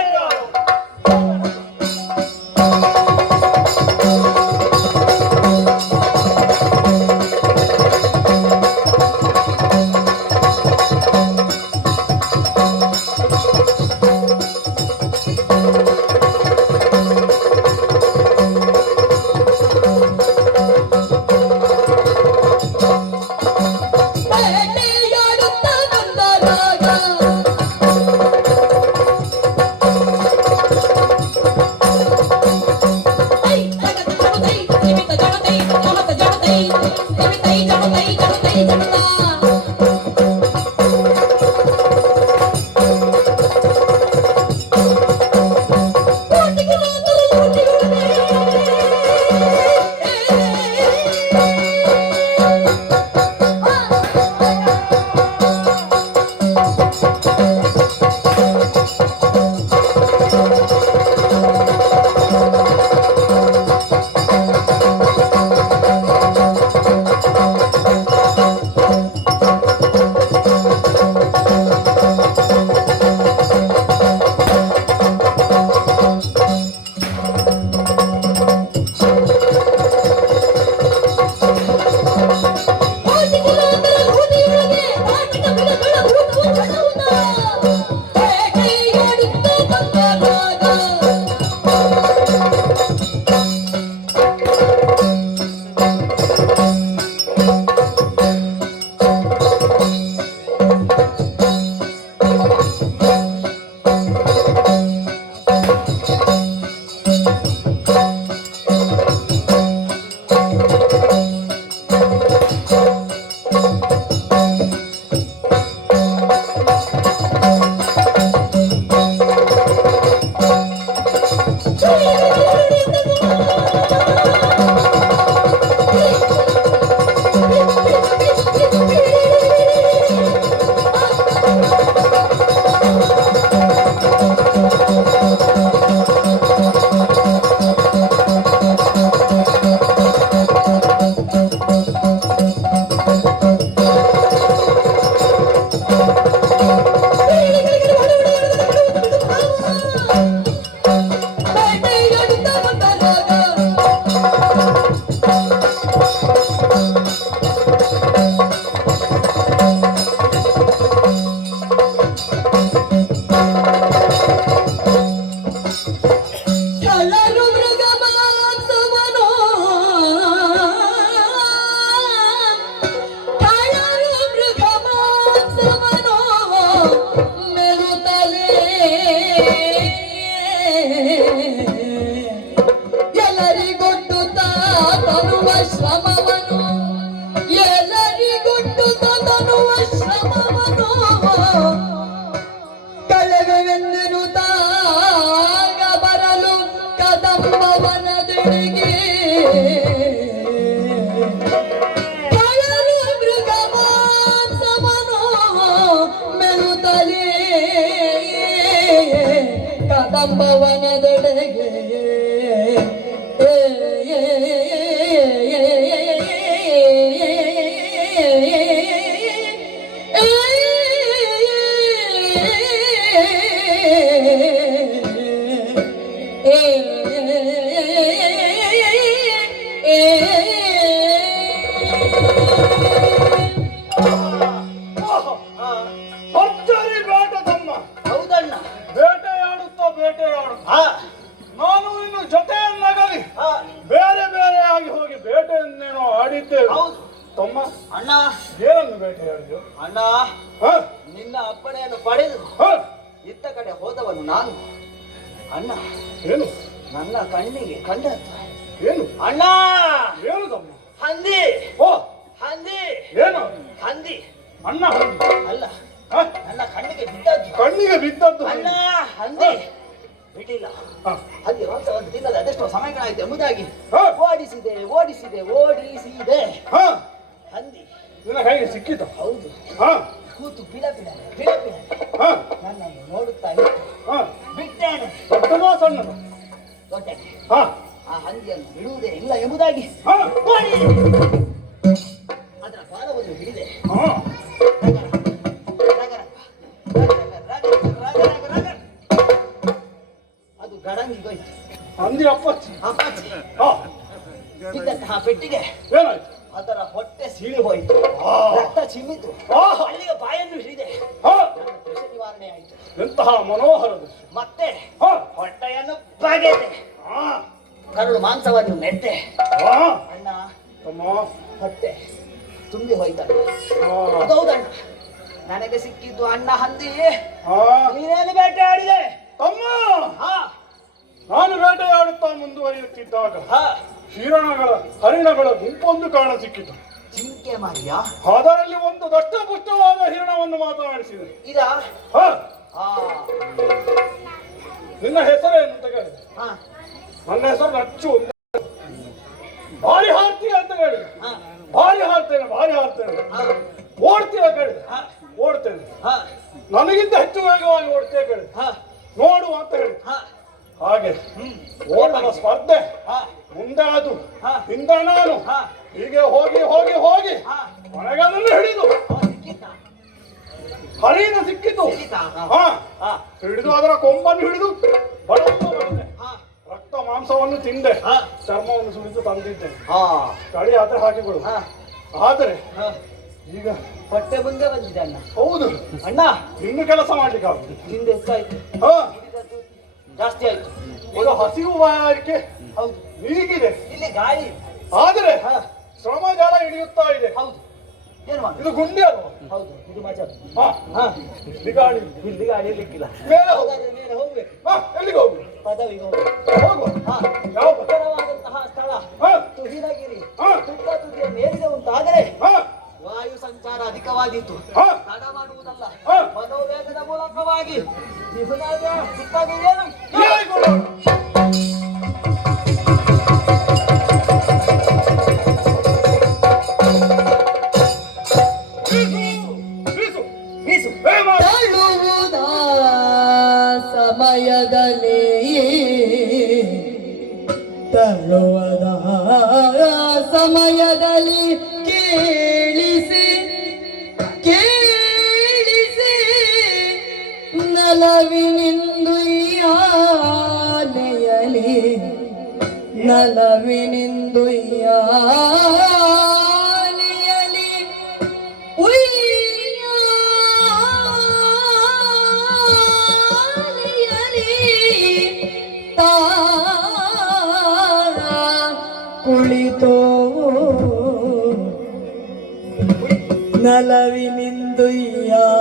ಕಂಬವನದೊಳಗೆ ಭರ್ಜರಿ ಬೇಟೆ ತಮ್ಮ. ಹೌದಣ್ಣ. ಬೇಟೆಯಾಡುತ್ತಾ ಬೇಟೆಯಾಡುತ್ತಾ ಹಾ ನಾನು ಇನ್ನು ಜೊತೆಯನ್ನಾಗಲಿ ಹಾ ಬೇರೆ ಬೇರೆಯಾಗಿ ಹೋಗಿ ಬೇಟೆಯನ್ನೇನೋ ಆಡಿದ್ದೇವೆ. ಹೌದು ತಮ್ಮ ಅಣ್ಣ. ಏನನ್ನು ಬೇಟೆಯಾಡಿದೆವು? ಅಣ್ಣ, ಹ? ನಿನ್ನ ಅಪ್ಪಣೆಯನ್ನು ಪಡೆದು ಹ? ಇತ್ತ ಕಡೆ ಹೋದವನು ನಾನು. ಅಣ್ಣ, ಏನು ನನ್ನ ಕಣ್ಣಿಗೆ ಕಂಡದ್ದು ಏನು ಅಣ್ಣ ಏನು ತಮ್ಮ? ಹಂದಿ. ಓ ಹಂದಿ. ಏನು ಹಂದಿ ಅಣ್ಣ ಹಂದಿ? ಅಲ್ಲ, ಹ? ನನ್ನ ಕಣ್ಣಿಗೆ ಬಿದ್ದದ್ದು. ಕಣ್ಣಿಗೆ ಬಿದ್ದದ್ದು ಅಣ್ಣ ಹಂದಿ. ಹಂದಿ ಬಿಟ್ಟಿಲ್ಲ. ಹ. ಹಂದಿ ಮಾಂಸವನ್ನು ತಿನ್ನದ ಅದೆಷ್ಟೋ ಸಮಯಗಳಾಯ್ತು ಎಂಬುದಾಗಿ ಹ? ಓಡಿಸಿದೆ ಓಡಿಸಿದೆ ಓಡಿಸಿದೆ. ಹ? ಹಂದಿ ನಿನ್ನ ಕೈಗೆ ಸಿಕ್ಕಿತು? ಹೌದು. ಹ? ಕೂತು ಬಿಡಬಿಡ ಬಿಡಬಿಡ ಹ? ನನ್ನನ್ನು ನೋಡುತ್ತಾ ಇತ್ತು. ಹ? ಬಿಟ್ಟೇನೆ. ದೊಡ್ಡದೋ ಸಣ್ಣದು? ಗೊತ್ತೇ ಹ? ಆ ಹಂದಿಯನ್ನು ಬಿಡುವುದೇ ಇಲ್ಲ ಎಂಬುದಾಗಿ ಹ? ಓಡಿ ಅದರ ಬಾಲವನ್ನು ಹಿಡಿದೆ. ಹ? ರಗರ, ರಗರ, ರಗರ, ರಗರ, ರಗರ, ರಗರ. ಅದು ಗಡಂಗಿಗೋಯ್ತು. ಹಂದಿ ಅಪ್ಪಚ್ಚಿ. ಅಪ್ಪಾಜಿ ಹ? ಬಿದ್ದಂತಹ ಪೆಟ್ಟಿಗೆ ಏನಾಯ್ತು? ಅದರ ಹೊಟ್ಟೆ ಸೀಳಿ ಹೋಯಿತು. ಆ. ರಕ್ತ ಚಿಮ್ಮಿತು. ಆ. ಅಲ್ಲಿಗೆ ಬಾಯನ್ನು ಹಿಡಿದೆ. ಹ? ನನ್ನ ದೋಷ ನಿವಾರಣೆ ಆಯಿತು. ಎಂತಹ ಮನೋಹರ ದೃಶ್ಯ. ಮತ್ತೆ ಹ? ಹೊಟ್ಟೆಯನ್ನು ಬಗೆದೆ. ಆ. ಕರುಳು ಮಾಂಸವನ್ನು ನೆಟ್ಟೆ. ಆ. ಅಣ್ಣ, ತಮ್ಮ. ಹೊಟ್ಟೆ ತುಂಬಿ ಹೋಯ್ತಣ್ಣ. ಆ. ಅದೌದಣ್ಣ, ನನಗೆ ಸಿಕ್ಕಿದ್ದು ಅಣ್ಣ ಹಂದಿ. ಆ. ನೀನೇನು ಬೇಟೆ ಆಡಿದೆ ತಮ್ಮ ಹಾ ನಾನು ಬೇಟೆಯಾಡುತ್ತಾ ಮುಂದುವರಿಯುತ್ತಿದ್ದಾಗ ಹಾ ಹರಿಣಗಳ ಗುಂಪೊಂದು ಕಾಣ ಸಿಕ್ಕಿತು. ಜಿಂಕೆ ಮಾರಿಯಾ? ಅದರಲ್ಲಿ ಒಂದು ದಷ್ಟಪುಷ್ಟವಾದ ಹಿರಣವನ್ನು ಮಾತನಾಡಿಸಿದೆ. ಇದಾ? ಹ? ಹಾ ನಿನ್ನ ಹೆಸರೇನು ಅಂತ ಕೇಳಿದೆ. ಹಾ ನನ್ನ ಹೆಸರು ನಚ್ಚು. ಭಾರಿ ಹಾರ್ತೀಯ ಅಂತ ಹೇಳಿದೆ. ಹಾ ಭಾರಿ ಹಾರ್ತೇನೆ ಭಾರಿ ಹಾರ್ತೇನೆ. ಹಾ ಓಡ್ತೀಯ ಕೇಳಿದೆ. ಹಾ ಓಡ್ತೇನೆ. ಹಾ ನನಗಿಂತ ಹೆಚ್ಚು ವೇಗವಾಗಿ ಓಡ್ತೀಯ ಕೇಳಿದೆ. ಹಾ ನೋಡು ಅಂತ ಹೇಳಿದೆ. ಹಾ ಹಾಗೆ ಓಟದ ಸ್ಪರ್ಧೆ ಹಾ ಮುಂದೆ ಅದು ಹಾ. ಹಿಂದೆ ನಾನು ಹಾ ಹೀಗೆ ಹೋಗಿ ಹೋಗಿ ಹೋಗಿ ಹಾ ಕೊನೆಗದನ್ನು ಹಿಡಿದು ಸಿಕ್ಕಿತಾ? ಹರಿಣ ಸಿಕ್ಕಿತು. ಸಿಕ್ಕಿತಾ? ಹಾ ಹಾ ಹಿಡಿದು ಅದರ ಕೊಂಬನ್ನು ಹಿಡಿದು ಬಡವನ್ನು ಬಂದೆ. ಹಾ ರಕ್ತ ಮಾಂಸವನ್ನು ತಿಂದೆ. ಹಾ ಚರ್ಮವನ್ನು ಸುರಿದು ತಂದಿದ್ದೆ. ಹಾ ಕಳಿ ಆದ್ರೆ ಹಾಕಿಬಿಡು. ಹಾ ಆದರೆ ಹಾ ಈಗ ಹೊಟ್ಟೆ ಮುಂದೆ ಬಂದಿದೆ ಅಣ್ಣ. ಹೌದು ಅಣ್ಣ, ಇನ್ನು ಕೆಲಸ ಮಾಡ್ಲಿಕ್ಕೆ ಆಗುದು. ಹಿಂದೆ ಹೆಚ್ಚಾಯ್ತು, ಹಾ ಹಿಡಿದದ್ದು ಜಾಸ್ತಿ ಆಯ್ತು. ಈಗ ಹಸಿವು ಬಾಯಾರಿಕೆ ಹೌದು, ಹೀಗಿದೆ. ಇಲ್ಲಿ ಗಾಳಿ. ಆದರೆ ಹಾ ಶ್ರಮ ಜಾಲ ಹಿಡಿಯುತ್ತಾ ಇದೆ. ಹೌದು, ಏನು ಮಾಡಿ? ಇದು ಗುಂಡಿ ಅಲ್ವಾ? ಹೌದು, ಇದು ಮಜಾ. ಹಾ ಹಾ ಇಲ್ಲಿ ಗಾಳಿ ಇಲ್ಲಿ ಗಾಳಿ ಇರ್ಲಿಕ್ಕಿಲ್ಲ. ಮೇಲೆ ಹೋಗು. ಹಾಗಾದ್ರೆ ಮೇಲೆ ಹೋಗ್ಬೇಕು. ಹಾ ಎಲ್ಲಿಗೆ ಹೋಗು? ಪದವಿಗೆ ಹೋಗ್ಬೇಕು. ಹೋಗುವ. ಹಾ ಯಾವ ಉತ್ತರವಾದಂತಹ ಸ್ಥಳ ಹಾ ತುಹಿನಗಿರಿ. ಹಾ ತುತ್ತ ತುದಿಯ ಮೇಲಿದೆ ಉಂಟಾದರೆ ಹಾ ವಾಯು ಸಂಚಾರ ಅಧಿಕವಾಗಿತ್ತು. ಹಾ ತಡ ಮಾಡುವುದಲ್ಲ, ಹಾ. ಮನೋವೇಗದ ಮೂಲಕವಾಗಿ ತುಹಿನಗಿರಿಯ ತುತ್ತಗಿರಿಯನ್ನು ಏರಿಕೊಂಡು. ಬೀಸು, ಬೀಸು. ಮಾಡು. ತಳ್ಳುವುದ ಸಮಯದಲ್ಲಿ ತಳ್ಳುವುದ ಸಮಯದಲ್ಲಿ ಕೇಳಿಸಿ ಕೇಳಿಸಿ ನಲವಿನಿಂದು ಯಾನೆಯಲಿ ನಲವಿನಿಂದು ಯಾನೆಯಲಿ ಉಯ್ಯಾಲೆಯಲಿ ತಾ ಕುಳಿತೋ ನಲವಿನಿಂದು ಯಾನೆಯಲಿ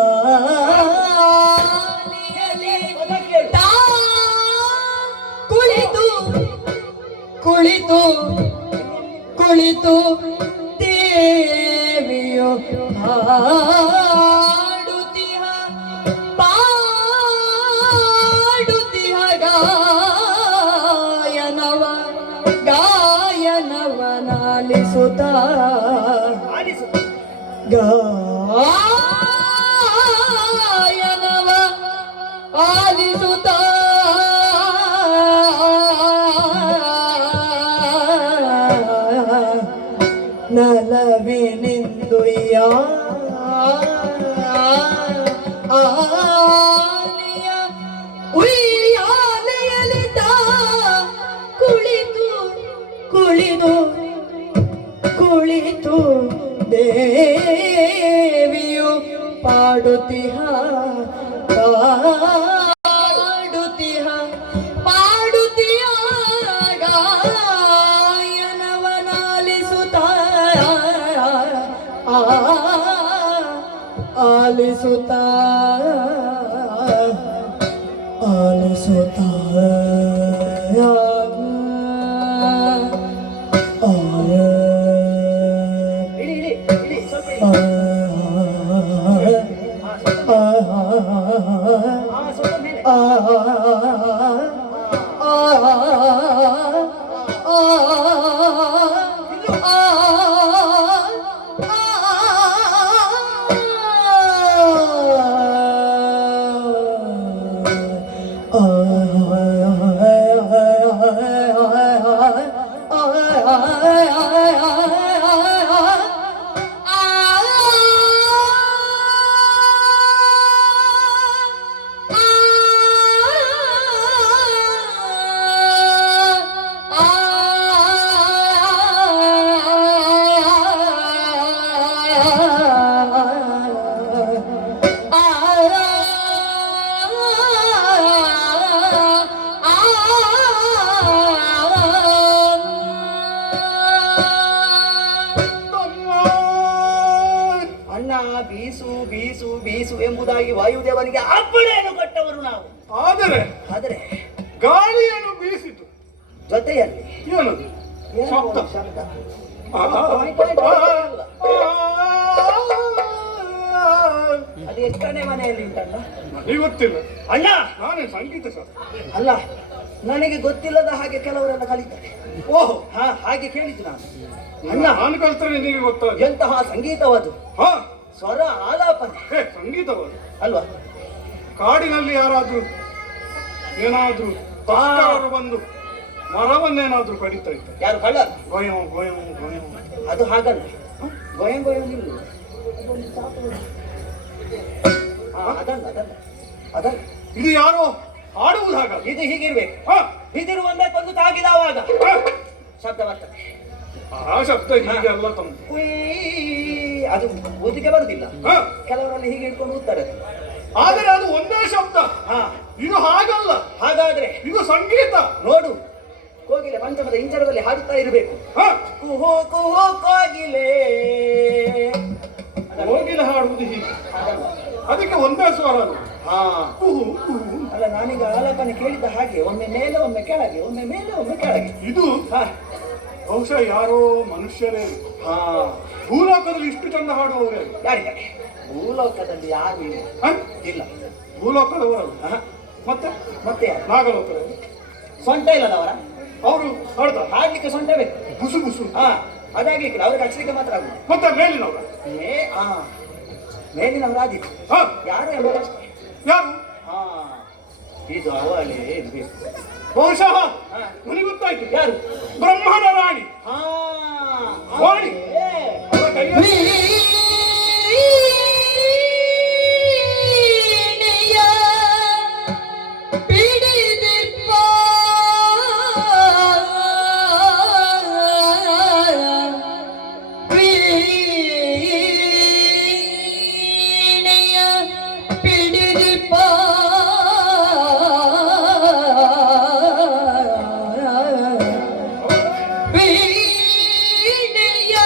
ತಾ ಕುಳಿತು ಕುಳಿತು ಕುಳಿತು ದೇವಿಯು ಹಾಡುತ್ತಿಹ ಪಾಡುತ್ತಿಹ ಗಾಯನವ ಗಾಯನವನಾಲಿಸುತ್ತ ಗಾಯನವ ಆಲಿಸುತ್ತ ಆನೆಯ ಉಯ್ಯಾಲೆಯಲ್ಲಿ ಕುಳಿತು ಕುಳಿದು ಕುಳಿತು ದೇವಿಯು ಪಾಡುತ್ತಿಹ ಪಾಡುತ್ತಿಹ ಪಾಡುತ್ತಿಯ ಗಾಯನವನಾಲಿಸುತ್ತ ಆಲಿಸುತ್ತ ಆಲಿಸುತ್ತ ಇಳಿ ಇಳಿ ಇಳಿ ಸ್ವಲ್ಪ ಇಳಿ. ಸ್ವಲ್ಪ ಮೇಲೆ ಅಣ್ಣ ಬೀಸು ಬೀಸು ಬೀಸು ಎಂಬುದಾಗಿ ವಾಯುದೇವನಿಗೆ ಅಪ್ಪಣೆಯನ್ನು ಕೊಟ್ಟವರು ನಾವು. ಆದರೆ ಆದರೆ ಗಾಳಿಯನ್ನು ಬೀಸಿತು. ಜೊತೆಯಲ್ಲಿ ಏನದು ಏನೋ ಶಬ್ದ ಒಂದು ಶಬ್ದ. ಅದು ಎಷ್ಟನೇ ಮನೆಯಲ್ಲಿ ಉಂಟಣ್ಣ? ನನಗೆ ಗೊತ್ತಿಲ್ಲ. ಅಣ್ಣ ನಾನೇ ಸಂಗೀತ ಶಾಸ್ತ್ರ. ಅಲ್ಲ, ನನಗೆ ಗೊತ್ತಿಲ್ಲದ ಹಾಗೆ ಕೆಲವರೆಲ್ಲ ಕಲಿತಾರೆ. ಓಹೋ, ಹಾಗೆ ಕೇಳಿದ್ದು ನಾನು. ಅಣ್ಣ ನಾನು ಕಲ್ತರೆ ನಿನಗೆ ಗೊತ್ತಾಗ ಎಂತಹ ಸಂಗೀತವದು, ಹಾ ಸ್ವರ ಆಲಾಪನೆ ಸಂಗೀತವಾದ ಅಲ್ವಾ? ಕಾಡಿನಲ್ಲಿ ಯಾರಾದ್ರೂ ಏನಾದ್ರೂ ತಸ್ಕರರು ಬಂದು ಮರವನ್ನೇನಾದ್ರೂ ಕಡಿತಾ ಇದ್ದಾರೆ. ಯಾರು ಕಳ್ಳ? ಗೋಯಂ ಗೋಯಂ ಗೋಯಂ. ಅದು ಹಾಗಲ್ಲ, ಗೋಯಂ ಗೋಯಂ ಇಲ್ಲ. ಅದಲ್ಲ ಅದಲ್ಲ ಅದಲ್ಲ, ಇದು ಯಾರೋ ಹಾಡುವುದು ಹಾಗ. ಇದು ಹೀಗಿರ್ಬೇಕು. ಹಾ, ಬಿದಿರು ಒಂದಕ್ಕೊಂದು ತಾಗಿದವಾಗ ಹಾ. ಶಬ್ದ ಬರ್ತದೆ. ಆ ಶಬ್ದ ಹೀಗೆ ಅಲ್ಲ ತಮ್ಮ. ಉಯ್, ಅದು ಓದಿಗೆ ಬರುದಿಲ್ಲ. ಹಾ, ಕೆಲವರಲ್ಲಿ ಹೀಗೆ ಇಟ್ಕೊಂಡು ಓದ್ತಾರೆ. ಆದರೆ ಅದು ಒಂದೇ ಶಬ್ದ. ಹಾ, ಇದು ಹಾಗಲ್ಲ, ಹಾಗಾದ್ರೆ ಇದು ಸಂಗೀತ. ನೋಡು, ಕೋಗಿಲೆ ಪಂಚಮದ ಇಂಚರದಲ್ಲಿ ಹಾಡುತ್ತಾ ಇರಬೇಕು. ಹಾ, ಕುಹೋ ಕುಹೋ ಕೋಗಿಲೆ. ಕೋಗಿಲೆ ಹಾಡುವುದು ಹೀಗೆ, ಅದಲ್ಲ. ಅದಕ್ಕೆ ಒಂದೇ ಸ್ವರ ಅಲ್ಲ. ಹಾ, ಕುಹು ಕುಹು. ಅಲ್ಲ, ನಾನೀಗ ಆಲಾಪನೆ ಕೇಳಿದ್ದ ಹಾಗೆ ಒಮ್ಮೆ ಮೇಲೆ ಒಮ್ಮೆ ಕೆಳಗೆ, ಒಮ್ಮೆ ಮೇಲೆ ಒಮ್ಮೆ ಕೆಳಗೆ. ಇದು ಹಾ ಬಹುಶಃ ಯಾರೋ ಮನುಷ್ಯರೇ. ಹಾ, ಭೂಲೋಕದಲ್ಲಿ ಇಷ್ಟು ಚಂದ ಹಾಡುವವರೇ. ಯಾರಿದ್ದಾರೆ? ಭೂಲೋಕದಲ್ಲಿ ಯಾರು ಇಲ್ಲ. ಹಾ? ಇಲ್ಲ. ಭೂಲೋಕದವರಲ್ಲ. ಹಾ, ಮತ್ತೆ ಮತ್ತೆ ಯಾರು? ನಾಗಲೋಕದಲ್ಲಿ ಸೊಂಟ ಇಲ್ಲದವರ? ಅವರು ಹಾಡ್ತಾರೆ. ಹಾಡ್ಲಿಕ್ಕೆ ಸೊಂಟ ಬೇಕು. ಬುಸು ಬುಸು. ಹಾ, ಅದಾಗ್ಲಿಕ್ಕಿಲ್ಲ, ಅವ್ರಿಗೆ ಹಚ್ಚಲಿಕ್ಕೆ ಮಾತ್ರ ಆಗುದು. ಮತ್ತೆ ಮೇಲಿನವರ ಮೇಲಿನವರಾದಿತ್ತು. ಹಾ, ಯಾರು ಎಂಬುದಷ್ಟೇ. ಯಾರು? ಹಾ, ಇದು ಅವಳೇ ಇರ್ಬೇಕು. ಬಹುಶಃ ಹಾ. ನನಗೆ ಗೊತ್ತಾಯ್ತು. ಯಾರು? ಬ್ರಹ್ಮನ ರಾಣಿ. ಹಾ, ವಾಣಿ. ಅವರ ಕೈಯಲ್ಲಿ ವೀಣೆಯ ಪಿಡಿದಿಪ್ಪ ವೀಣೆಯ ಪಿಡಿದಿಪ್ಪ ವೀಣೆಯ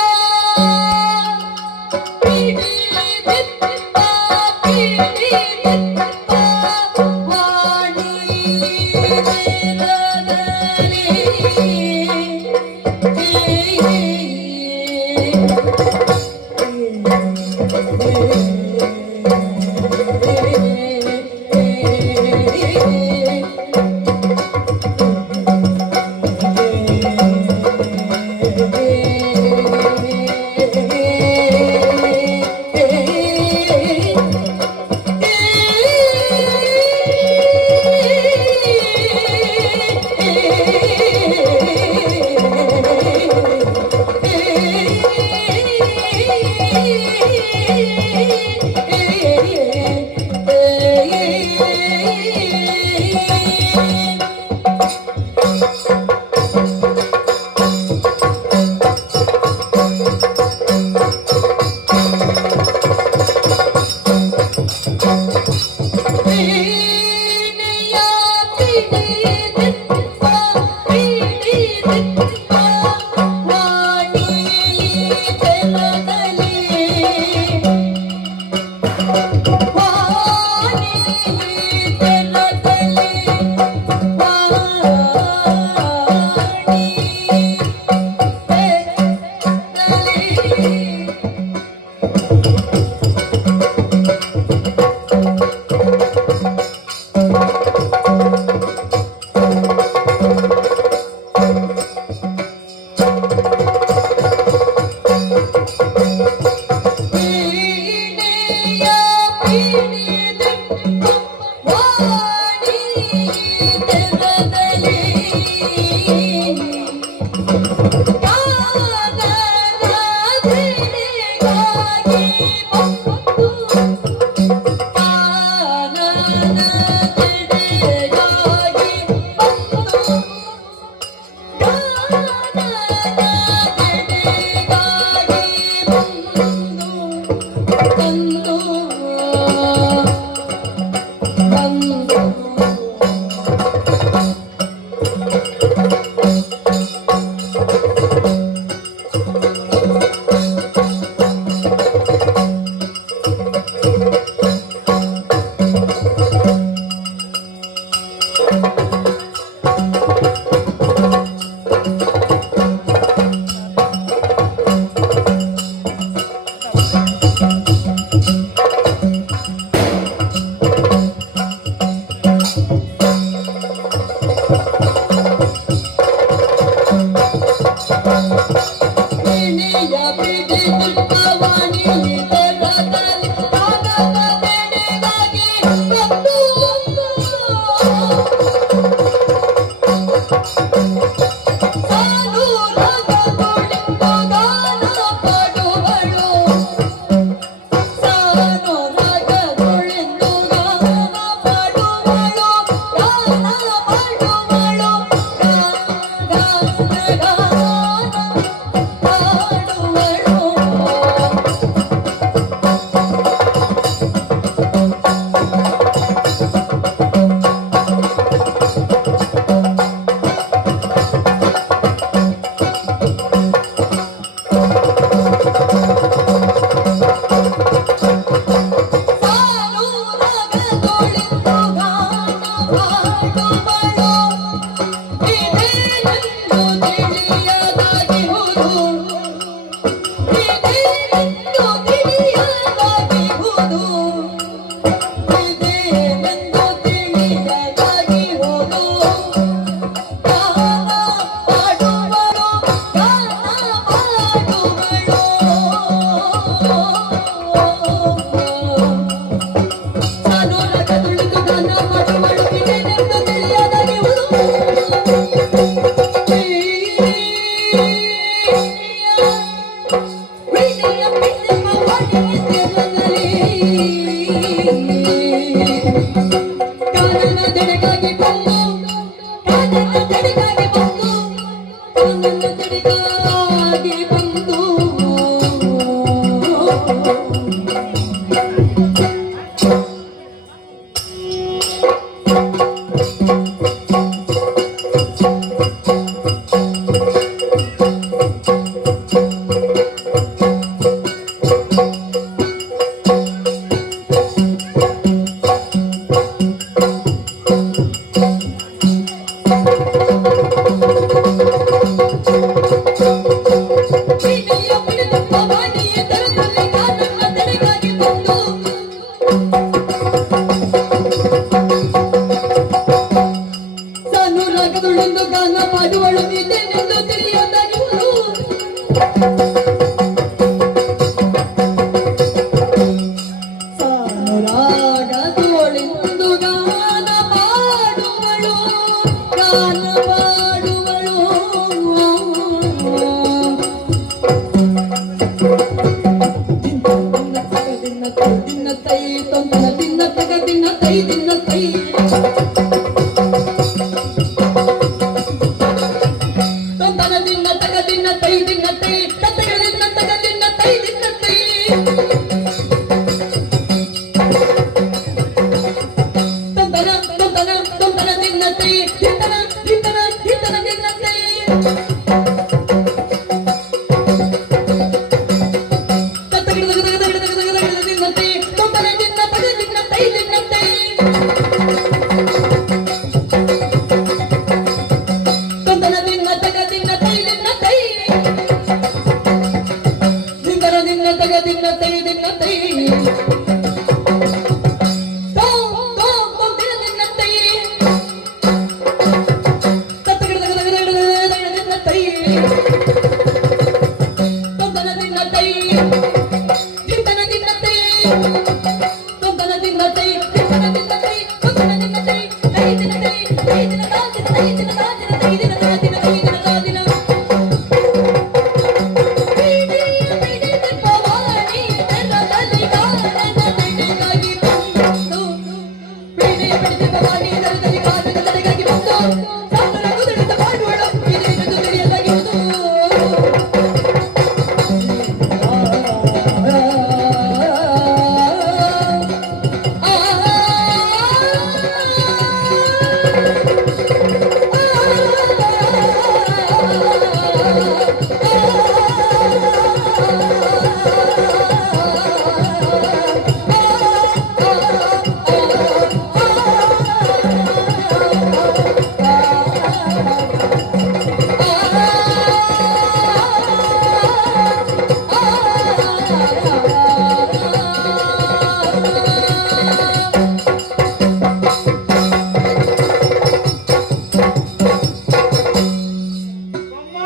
ಅಮ್ಮ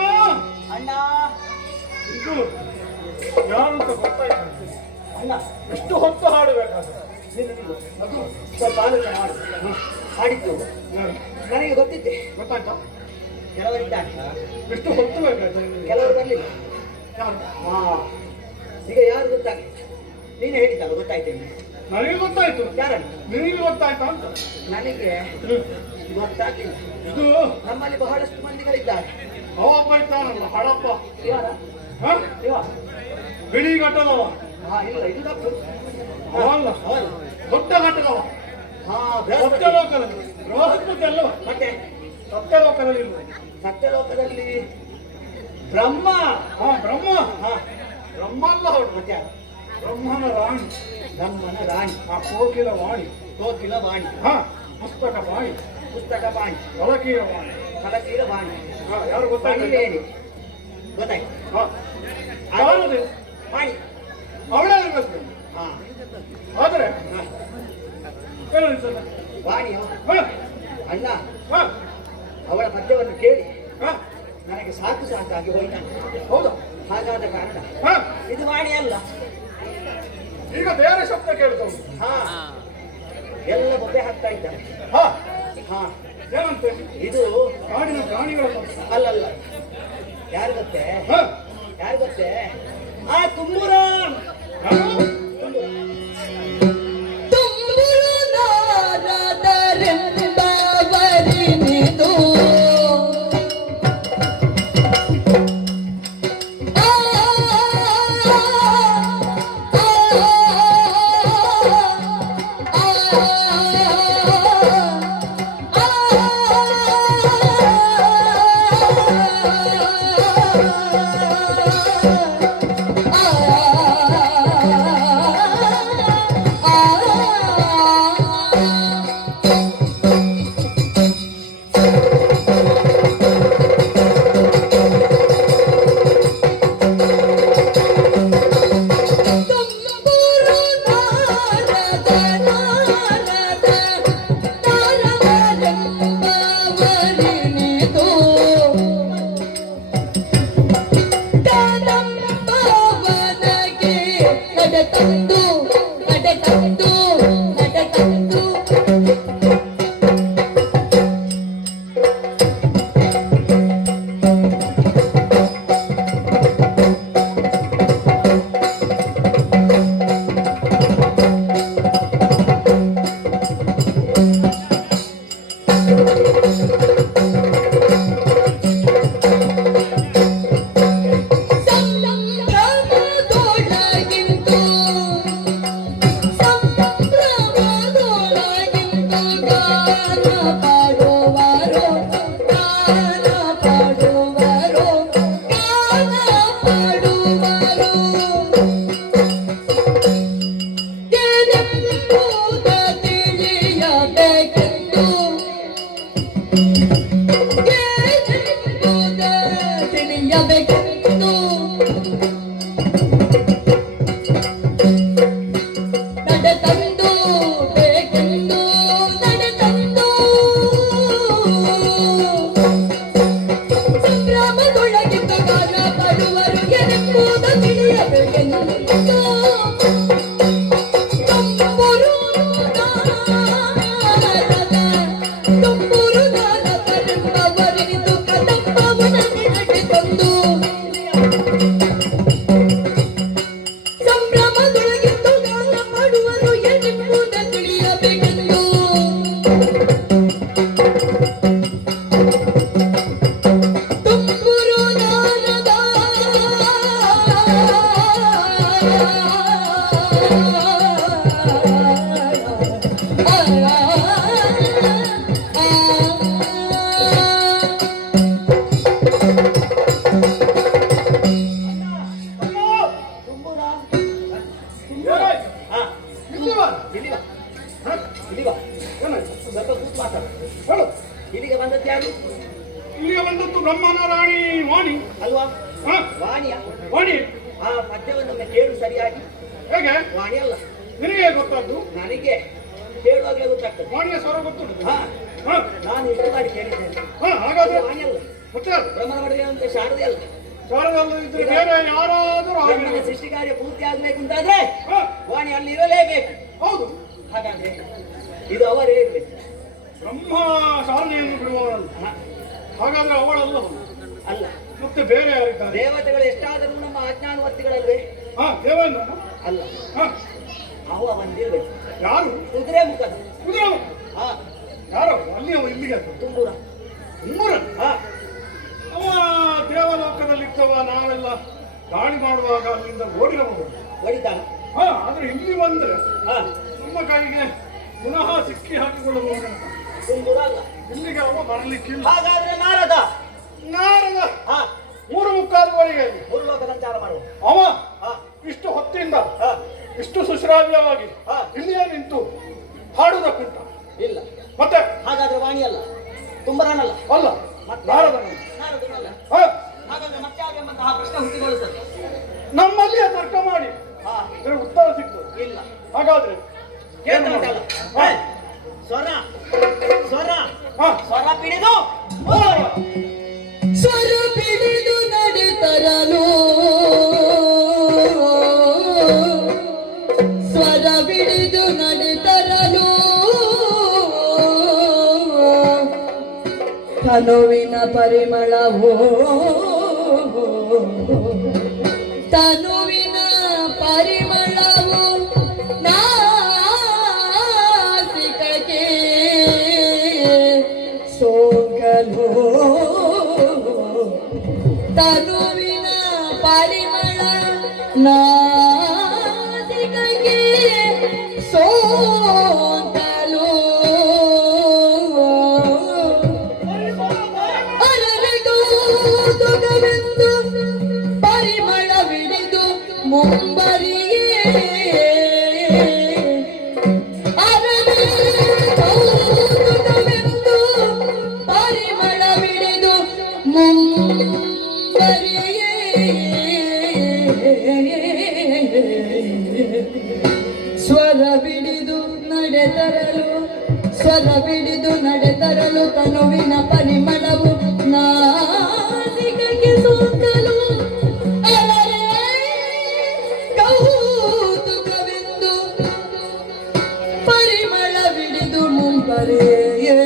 ಅಣ್ಣ ಇದು ಯಾರಂತ ಗೊತ್ತಾಯ್ತು. ಅಣ್ಣ ಎಷ್ಟು ಹೊತ್ತು ಹಾಡಬೇಕಾದ್ರೆ ನಿನಗೆ ಅದು ಸ್ವಲ್ಪ ಆಲೋಚನೆ ಮಾಡು. ಹಾಡಿದ್ದು ನನಗೆ ಗೊತ್ತಿದ್ದೆ. ಗೊತ್ತಾಯ್ತಾ? ಕೆಲವರಿದ್ದಾರೆ, ಎಷ್ಟು ಹೊತ್ತು ಬೇಕಾಯ್ತು ನಿಮಗೆ? ಕೆಲವರು ಬರಲಿಲ್ಲ. ಯಾರು? ಹಾ, ಈಗ ಯಾರು ಗೊತ್ತಾಗಲಿ? ನೀನು ಹೇಳಿದ್ದಲ್ಲ, ಗೊತ್ತಾಯ್ತೇನೆ. ನನಗೆ ಗೊತ್ತಾಯ್ತು. ಯಾರಣ್ಣ? ನಿನಗೆ ಗೊತ್ತಾಯ್ತಾ ಅಂತ. ನನಗೆ ಗೊತ್ತಾಗ್ಲಿಲ್ಲ. ಇದು ನಮ್ಮಲ್ಲಿ ಬಹಳಷ್ಟು ಮಂದಿಗಳಿದ್ದಾರೆ. ಅವಪ್ಪ ಇದ್ದಾನಲ್ಲ ಹಳಪ್ಪ. ಯಾರ? ಹ? ಇವ? ಬಿಳಿ ಗಟ್ಟದವ. ಹಾ, ಇಲ್ಲ, ಇದು ತಪ್ಪು. ಅವಲ್ಲ, ಅವಲ್ಲ. ದೊಡ್ಡ ಗಟ್ಟದವ. ಹಾ, ಸತ್ಯಲೋಕದಲ್ಲಿ ಬೃಹಸ್ಪತಿ ಅಲ್ಲವ. ಮತ್ತೆ ಸತ್ಯಲೋಕದಲ್ಲಿ ಇಲ್ವ? ಸತ್ಯಲೋಕದಲ್ಲಿ ಬ್ರಹ್ಮ. ಹಾ, ಬ್ರಹ್ಮ. ಹಾ, ಬ್ರಹ್ಮ ಅಲ್ಲ ಹೊರಟು. ಮತ್ತೆ ಯಾರು? ಬ್ರಹ್ಮನ ರಾಣಿ. ಬ್ರಹ್ಮನ ರಾಣಿ. ಆ ಕೋಕಿಲ ವಾಣಿ. ಕೋಕಿಲ ವಾಣಿ. ಹಾ, ಪುಸ್ತಕ ವಾಣಿ. ಪುಸ್ತಕ ವಾಣಿ. ಕಲಕೀಯ ವಾಣಿ. ಕಲಕೀರ ವಾಣಿ. ಹಾ, ಯಾರು ಗೊತ್ತಾಯ್ತು? ವಾಣಿವೇಣಿ. ಗೊತ್ತಾಯ್ತು? ಹಾ, ಯಾರದು? ವಾಣಿ. ಅವಳೇ ಇರ್ಬೇಕು. ಹಾ, ಆದರೆ ಹಾ. ಏನು ಅನ್ಸಲ್ಲ? ವಾಣಿಯೋ? ಹಾ, ಅಣ್ಣ, ಹಾ, ಅವಳ ಪದ್ಯವನ್ನು ಕೇಳಿ ಹಾ, ನನಗೆ ಸಾಕು ಸಾಕಾಗಿ ಹೋಯ್ತಾನೆ. ಹೌದಾ? ಹಾಗಾದ ಕಾರಣ ಹಾ, ಇದು ವಾಣಿ ಅಲ್ಲ. ಈಗ ಬೇರೆ ಶಬ್ದ ಕೇಳ್ತವ್ರು. ಹಾ, ಎಲ್ಲ ಬೊಬ್ಬೆ ಹಾಕ್ತಾ ಇದ್ದಾರೆ. ಹಾ, ಹಾ, ಏನಂತೆ? ಇದು ಕಾಡಿನ ಪ್ರಾಣಿಗಳ ಬಗ್ಗೆ. ಅಲ್ಲಲ್ಲ. ಯಾರು ಗೊತ್ತೇ? ಹಾ, ಯಾರು ಗೊತ್ತೇ? ಆ ತುಂಬೂರಾಮ್. ಯಾರು? ತುಂಬುರುನಾರದರೆಂಬವರಿನಿದು ಹ? ಇಲ್ಲಿಗ ಏನಾಯ್ತು? ಸ್ವಲ್ಪ ಕೂತು ಮಾತಾಡು. ಹೇಳು. ಇಲ್ಲಿಗೆ ಬಂದದ್ದು ಯಾರು? ಇಲ್ಲಿಗೆ ಬಂದದ್ದು ಬ್ರಹ್ಮನ ರಾಣಿ ವಾಣಿ. ಅಲ್ವಾ? ಹ? ವಾಣಿಯ ವಾಣಿ ಆ ಪದ್ಯವನ್ನೊಮ್ಮೆ ಕೇಳು ಸರಿಯಾಗಿ. ಹೇಗೆ? ವಾಣಿ ಅಲ್ಲ, ನಿನಗೆ ಗೊತ್ತದ್ದು? ನನಗೆ ಕೇಳುವಾಗಲೇ ಗೊತ್ತಾಗ್ತದೆ. ವಾಣಿಯ ಸ್ವರ ಗೊತ್ತುಂಟು. ಹಾ, ಹ? ನಾನು ಇಷ್ಟು ಮಾಡಿ ಕೇಳಿದ್ದೇನೆ. ಹಾಗಾದ್ರೆ ವಾಣಿ ಅಲ್ಲ, ಮತ್ತೆ ಯಾರು? ಬ್ರಹ್ಮನ ಒಡೆಯ ಅಂತ ಶಾರದೆ ಅಲ್ಲ. ಶಾರದಲ್ಲ ಇದ್ರೆ ಬೇರೆ ಯಾರಾದರೂ ಬ್ರಹ್ಮನ ಹಾಗೆ. ಸೃಷ್ಟಿ ಕಾರ್ಯ ಪೂರ್ತಿ ಆಗ್ಬೇಕು ಅಂತಾದ್ರೆ ಹ? ವಾಣಿ ಅಲ್ಲಿ ಇರಲೇಬೇಕು. ಹೌದು. ಹಾಗಾದ್ರೆ ಇದು ಅವರೇ ಇರ್ಬೇಕು. ಬ್ರಹ್ಮ ಶಾಲೆಯನ್ನು ಬಿಡುವವರಲ್ಲ. ಹ, ಹಾಗಾದ್ರೆ ಅವಳಲ್ಲ. ಅಲ್ಲ, ಮತ್ತೆ ಬೇರೆ ಯಾರಿದ್ದಾರೆ? ದೇವತೆಗಳು ಎಷ್ಟಾದರೂ ನಮ್ಮ ಅಜ್ಞಾನವರ್ತಿಗಳಲ್ವೇ? ಹಾ, ದೇವೇಂದ್ರ. ಅಲ್ಲ, ಹಾ, ಅವ ಬಂದಿರ್ಬೇಕು. ಯಾರು? ಕುದುರೆ ಮುಖದ. ಕುದುರೆ. ಹಾ, ಯಾರು? ಅಲ್ಲಿ ಅವ ಇಲ್ಲಿಗೆ ತುಂಬೂರ. ಇನ್ನೂರ. ಹಾ, ಅವ ದೇವಲೋಕದಲ್ಲಿದ್ದವ. ನಾವೆಲ್ಲ ದಾಳಿ ಮಾಡುವಾಗ ಅಲ್ಲಿಂದ ಓಡಿರಬಹುದು. ಹೊಡಿತಾನ. ಹಾ, ಆದ್ರೆ ಇಲ್ಲಿ ಬಂದ್ರೆ ಹಾ, ನಮ್ಮ ಕೈಗೆ ಪುನಃ ಸಿಕ್ಕಿ ಹಾಕಿಕೊಳ್ಳಬಹುದು. ತುಂಬೂರ ಅಲ್ಲ. ಇಲ್ಲಿಗೆ ಅವ ಬರಲಿಕ್ಕಿಲ್ಲ. ಹಾಗಾದ್ರೆ ನಾರದ. ನಾರದ ಹಾ, 3:45 ಅಲ್ಲಿ ಮೂರು ಲೋಕ ಸಂಚಾರ ಮಾಡುವ. ಅವ ಹಾ, ಇಷ್ಟು ಹೊತ್ತಿಂದ ಹಾ, ಇಷ್ಟು ಸುಶ್ರಾವ್ಯವಾಗಿ ಹಾ. ಇಲ್ಲಿಯೇ ನಿಂತು ಹಾಡುವುದಕ್ಕುಂಟ. ಇಲ್ಲ. ಮತ್ತೆ ಹಾಗಾದ್ರೆ ವಾಣಿ ಅಲ್ಲ, ತುಂಬರನಲ್ಲ, ಅಲ್ಲ ಮತ್ತೆ ನಾರದನು. ನಾರದನಲ್ಲ. ಹ? ಹಾಗಾದ್ರೆ ಮತ್ತೆ ಆಗುವಂತಹ ಪ್ರಶ್ನೆ ಹುಟ್ಟಿಕೊಳ್ಳುತ್ತದೆ. ನಮ್ಮಲ್ಲಿಯೇ ತರ್ಕ ಮಾಡಿ ಹಾ, ಇದ್ರ ಉತ್ತರ ಸಿಗ್ತದೆ. ಇಲ್ಲ. ಹಾಗಾದ್ರೆ ಏನು ಕೇಳ್ತಾಂತಲ್ಲ. ಹಾ. ಸ್ವರ ಸ್ವರ ಹಾ. ಸ್ವರ ಪಿಡಿದು ಹೋಗುವ. ಸ್ವರ ಬಿಡಿದು ನಡೆತರಲು ಸ್ವರ ಬಿಡಿದು ನಡೆತರಲು ತನುವಿನ ಪರಿಮಳವೋ ತನುವಿನ ಪರಿಮಳವು ನಾಸಿಕಕ್ಕೆ ಸೋಗಲು ತನುವಿನ ಪರಿಮಳ ನಾಸಿಕಕ್ಕೆ ಸೋಗಲು ಅರರೆಗೌತುಕವೆಂದು ಪರಿಮಳವಿಡಿದು ಮುಂಬರಿಯೇ ಅರರೆಗೌತುಕವೆಂದು ಪರಿಮಳವಿಡಿದು ಮುಂಬರಿಯೇ ಸ್ವರ ಬಿಡಿದು ನಡೆತರಲು ಸ್ವರ ಬಿಡಿದು ನಡೆತರಲು ತನುವಿನ ಪರಿಮಳವು ನಾಸಿಕಕ್ಕೆ ಸೋಕಲು ಅರರೆ ಕೌತುಕವೆಂದು ಪರಿಮಳ ಬಿಡಿದು ಮುಂಬರೆಯೇ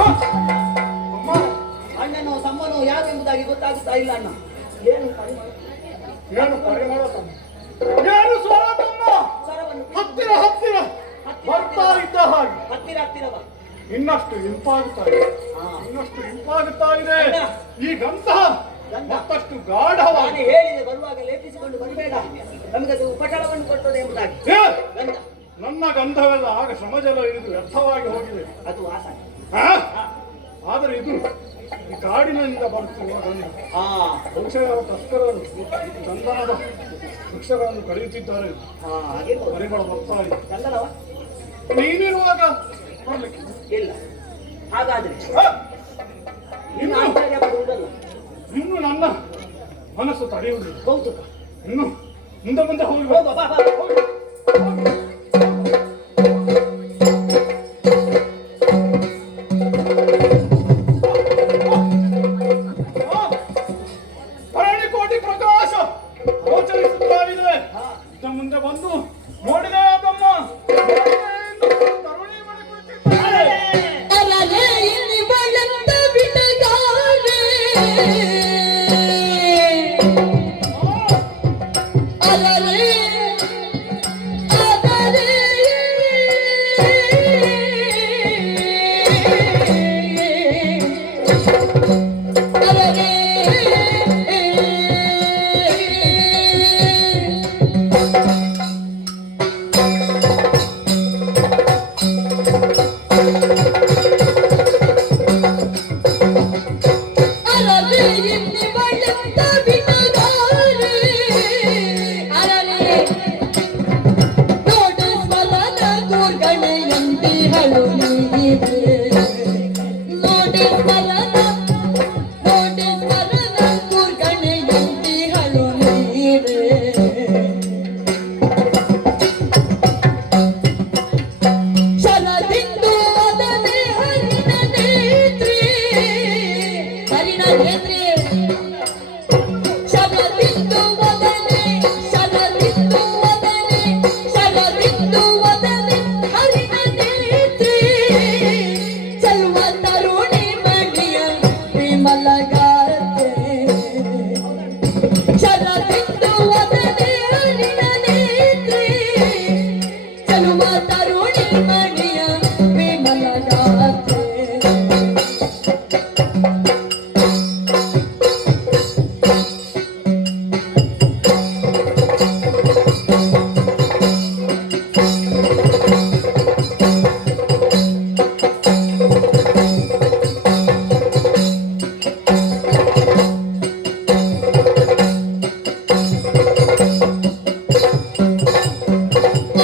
ಅಮ್ಮ, ಅಣ್ಣನೋ ತಮ್ಮನೋ ಯಾವೆಂಬುದಾಗಿ ಗೊತ್ತಾಗುತ್ತಾ ಇಲ್ಲ ಅಣ್ಣ. ಏನು ಪರಿಮಳ? ಏನು ಪರಿಮಳ ತಮ್ಮ? ಏನು ಸ್ವರ ತಮ್ಮ? ಸ್ವರವನ್ನು ಹತ್ತಿರ ಹತ್ತಿರ ಬರ್ತಾ ಇದ್ದ ಹಾಗೆ ಹತ್ತಿರ ಹತ್ತಿರವ. ಇನ್ನಷ್ಟು ಇಂಪಾಗುತ್ತಾ ಇದೆ. ಇನ್ನಷ್ಟು ಇಂಪಾಗುತ್ತಾ ಇದೆ. ಈ ಗಂಧ ಮತ್ತಷ್ಟು ಗಾಢವಾಗಿ. ನಾನು ಹೇಳಿದೆ ಬರುವಾಗ ಲೇಪಿಸಿಕೊಂಡು ಬರಬೇಡ, ನಮಗೆ ಅದು ಉಪಟಳವನ್ನು ಕೊಟ್ಟದೆ ಎಂಬುದಾಗಿ. ಏ, ಗಂಧ ನನ್ನ ಗಂಧವೆಲ್ಲ ಆಗ ಶ್ರಮಜಲ ಇರಿದು ವ್ಯರ್ಥವಾಗಿ ಹೋಗಿದೆ. ಅದು ವಾಸನೆ. ಆ? ಆದರೆ ಇದು ಈ ಕಾಡಿನಿಂದ ಬರುತ್ತಿರುವ ಗಂಧ. ಹಾ, ಬಹುಶಃ ತಸ್ಕರರು ಚಂದನದ ವೃಕ್ಷಗಳನ್ನು ಕಡಿಯುತ್ತಿದ್ದಾರೆ. ಹಾ, ಆಗಿರ್ಬೋದು. ಪರಿಮಳ ಬರ್ತಾ ಇದೆ. ಚಂದನವ ನೀನಿರುವಾಗ ಬರ್ಲಿಕ್ಕೆ ಇಲ್ಲ. ಹಾಗಾದ್ರೆ ಆ? ಇನ್ನು ಇನ್ನು ಆಶ್ಚರ್ಯ ಪಡುವುದಲ್ಲ, ಇನ್ನು ನನ್ನ ಮನಸ್ಸು ತಡೆಯುವುದಿಲ್ಲ. ಕೌತುಕ. ಇನ್ನು ಮುಂದೆ ಮುಂದೆ ಹೋಗಿ ಹೋಗುವ, ಬಾ ಬಾ. ಕೋಟಿ ಪ್ರಕಾಶ ಗೋಚರಿಸುತ್ತಾ ಇದೆ. ಹಾ, ಇತ್ತ ಮುಂದೆ ಬಂದು ನೋಡಿದೆ ತಮ್ಮ ತರುಣಿ ಮಣಿ ಕುಳಿತಿದ್ದಾರೆ. ಅರರೆ ಇಲ್ಲಿ ಬಳೆಂತ ಬಿಡಗಾರೆ ಅರರೆ ಅದ ಕೂರ್ಗಣೆಯಂತಿ ಹಳು ನೀವೆ ನೋಡಿ ಸ್ಮರಣ ಕೂರ್ಗಣೆಯಂತಿ ಹಳು ನೀವೆ ಶರದಿಂದು ಅದನೆ ಹರಿಣ ನೇತ್ರಿ ಹರಿಣ ನೇತ್ರಿ ಶರದಿಂದು ಅದನೆ ಶರದಿಂದು ಅದನೆ ಶರದಿಂದು ಅದನೆ ಹರಿಣ ನೇತ್ರಿ ಚೆಲುವ ತರುಣಿ ಮಣಿಯ ವಿಮಲಗಾತೆ ಶರದಿಂದು ಅದನೆ ಹರಿಣ ನೇತ್ರಿ ಚೆಲುವ ತರುಣಿ ಮಣಿಯ ವಿಮಲಗಾತೆ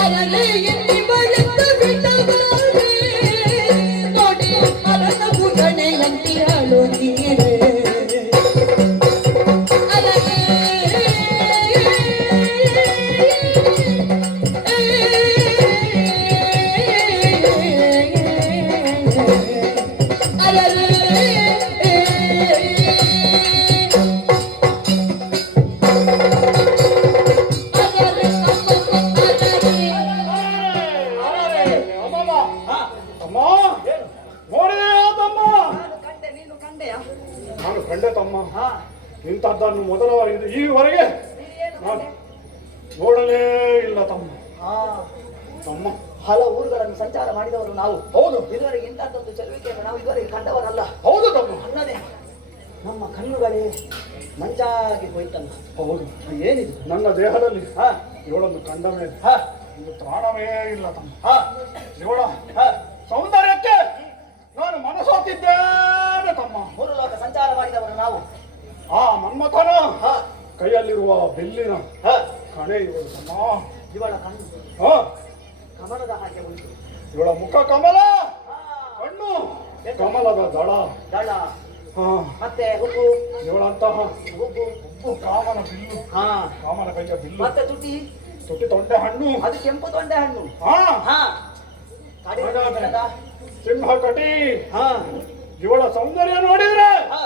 ಅರಳೆ ಎಲ್ಲಿ ಬಳೆದ ಬಿಟ್ಟಗಾರೆ ನೋಡಿ ಮರದ ಗುಗಣೆಯಂತಿ ಹಳು ನೀರೆ ಅರಳೆ ಅಮ್ಮಮ್ಮ ಅಮ್ಮ ನೋಡಿದೆ ತಮ್ಮ ಕಂಡೆ, ನೀನು ಕಂಡೆಯಾ? ನಾನು ಕಂಡೆ ತಮ್ಮ ಹಾ, ಇಂಥದ್ದನ್ನು ಮೊದಲವರೆಗೆ ಈವರೆಗೆ ನೀನೇನು ನಾನು ಕಂಡೆ? ನೋಡಲೇ ಇಲ್ಲ ತಮ್ಮ ಹಾ, ತಮ್ಮ ಹಲವು ಊರುಗಳನ್ನು ಸಂಚಾರ ಮಾಡಿದವರು ನಾವು. ಹೌದು ಇದುವರೆಗೆ ಇಂಥದ್ದೊಂದು ಚೆಲುವಿಕೆಯನ್ನು ನಾವು ಇದುವರೆಗೆ ಕಂಡವರಲ್ಲ. ಹೌದು ತಮ್ಮ ಅಲ್ಲದೆ ನಮ್ಮ ಕಣ್ಣುಗಳೇ ಮಂಚಾಗಿ ಹೋಯ್ತಲ್ಲ. ಹೌದು ಏನಿದು? ನನ್ನ ದೇಹದಲ್ಲಿ ಹಾ, ಇವಳನ್ನು ಕಂಡ ಮೇಲೆ ಹಾ, ಒಂದು ತ್ರಾಣವೇ ಇಲ್ಲ ತಮ್ಮ ಹಾ, ಇವಳ ಹಾ. ಸೌಂದರ್ಯಕ್ಕೆ ನಾನು ಮನಸೋತಿದ್ದೇನೆ ತಮ್ಮ ಮೂರು ಲೋಕ ಸಂಚಾರ ಮಾಡಿದವರು ನಾವು. ಆ ಮನ್ಮಥನ ಹಾ, ಕೈಯಲ್ಲಿರುವ ಬೆಲ್ಲಿನ ಹಾ. ಕಣೆ ಇವಳು ತಮ್ಮ ಇವಳ ಕಣ್ಣು ಹಾ ಕಮಲದ ಹಾಗೆ ಉಂಟು. ಇವಳ ಮುಖ ಕಮಲ ಹಾ, ಕಣ್ಣು ಕಮಲದ ದಳ ದಳ ಹಾ ಮತ್ತೆ ಹುಬ್ಬು, ಇವಳಂತಹ ಹುಬ್ಬು, ಉಪ್ಪು ಕಾಮನ ಬಿಲ್ಲು ಹಾ, ಕಾಮನ ಕೈಯ ಬಿಲ್ಲು ಮತ್ತೆ ತುಟಿ, ತುಟಿ ತೊಂಡೆ ಹಣ್ಣು ಅದು ಕೆಂಪು ತೊಂಡೆ ಹಣ್ಣು. ಹಾ ಹಾ, ಕಡಿಮೆ ಬಣ್ಣದ, ಸಿಂಹ ಕಟಿ ಹಾ, ಇವಳ ಸೌಂದರ್ಯ ನೋಡಿದ್ರೆ ಹಾ.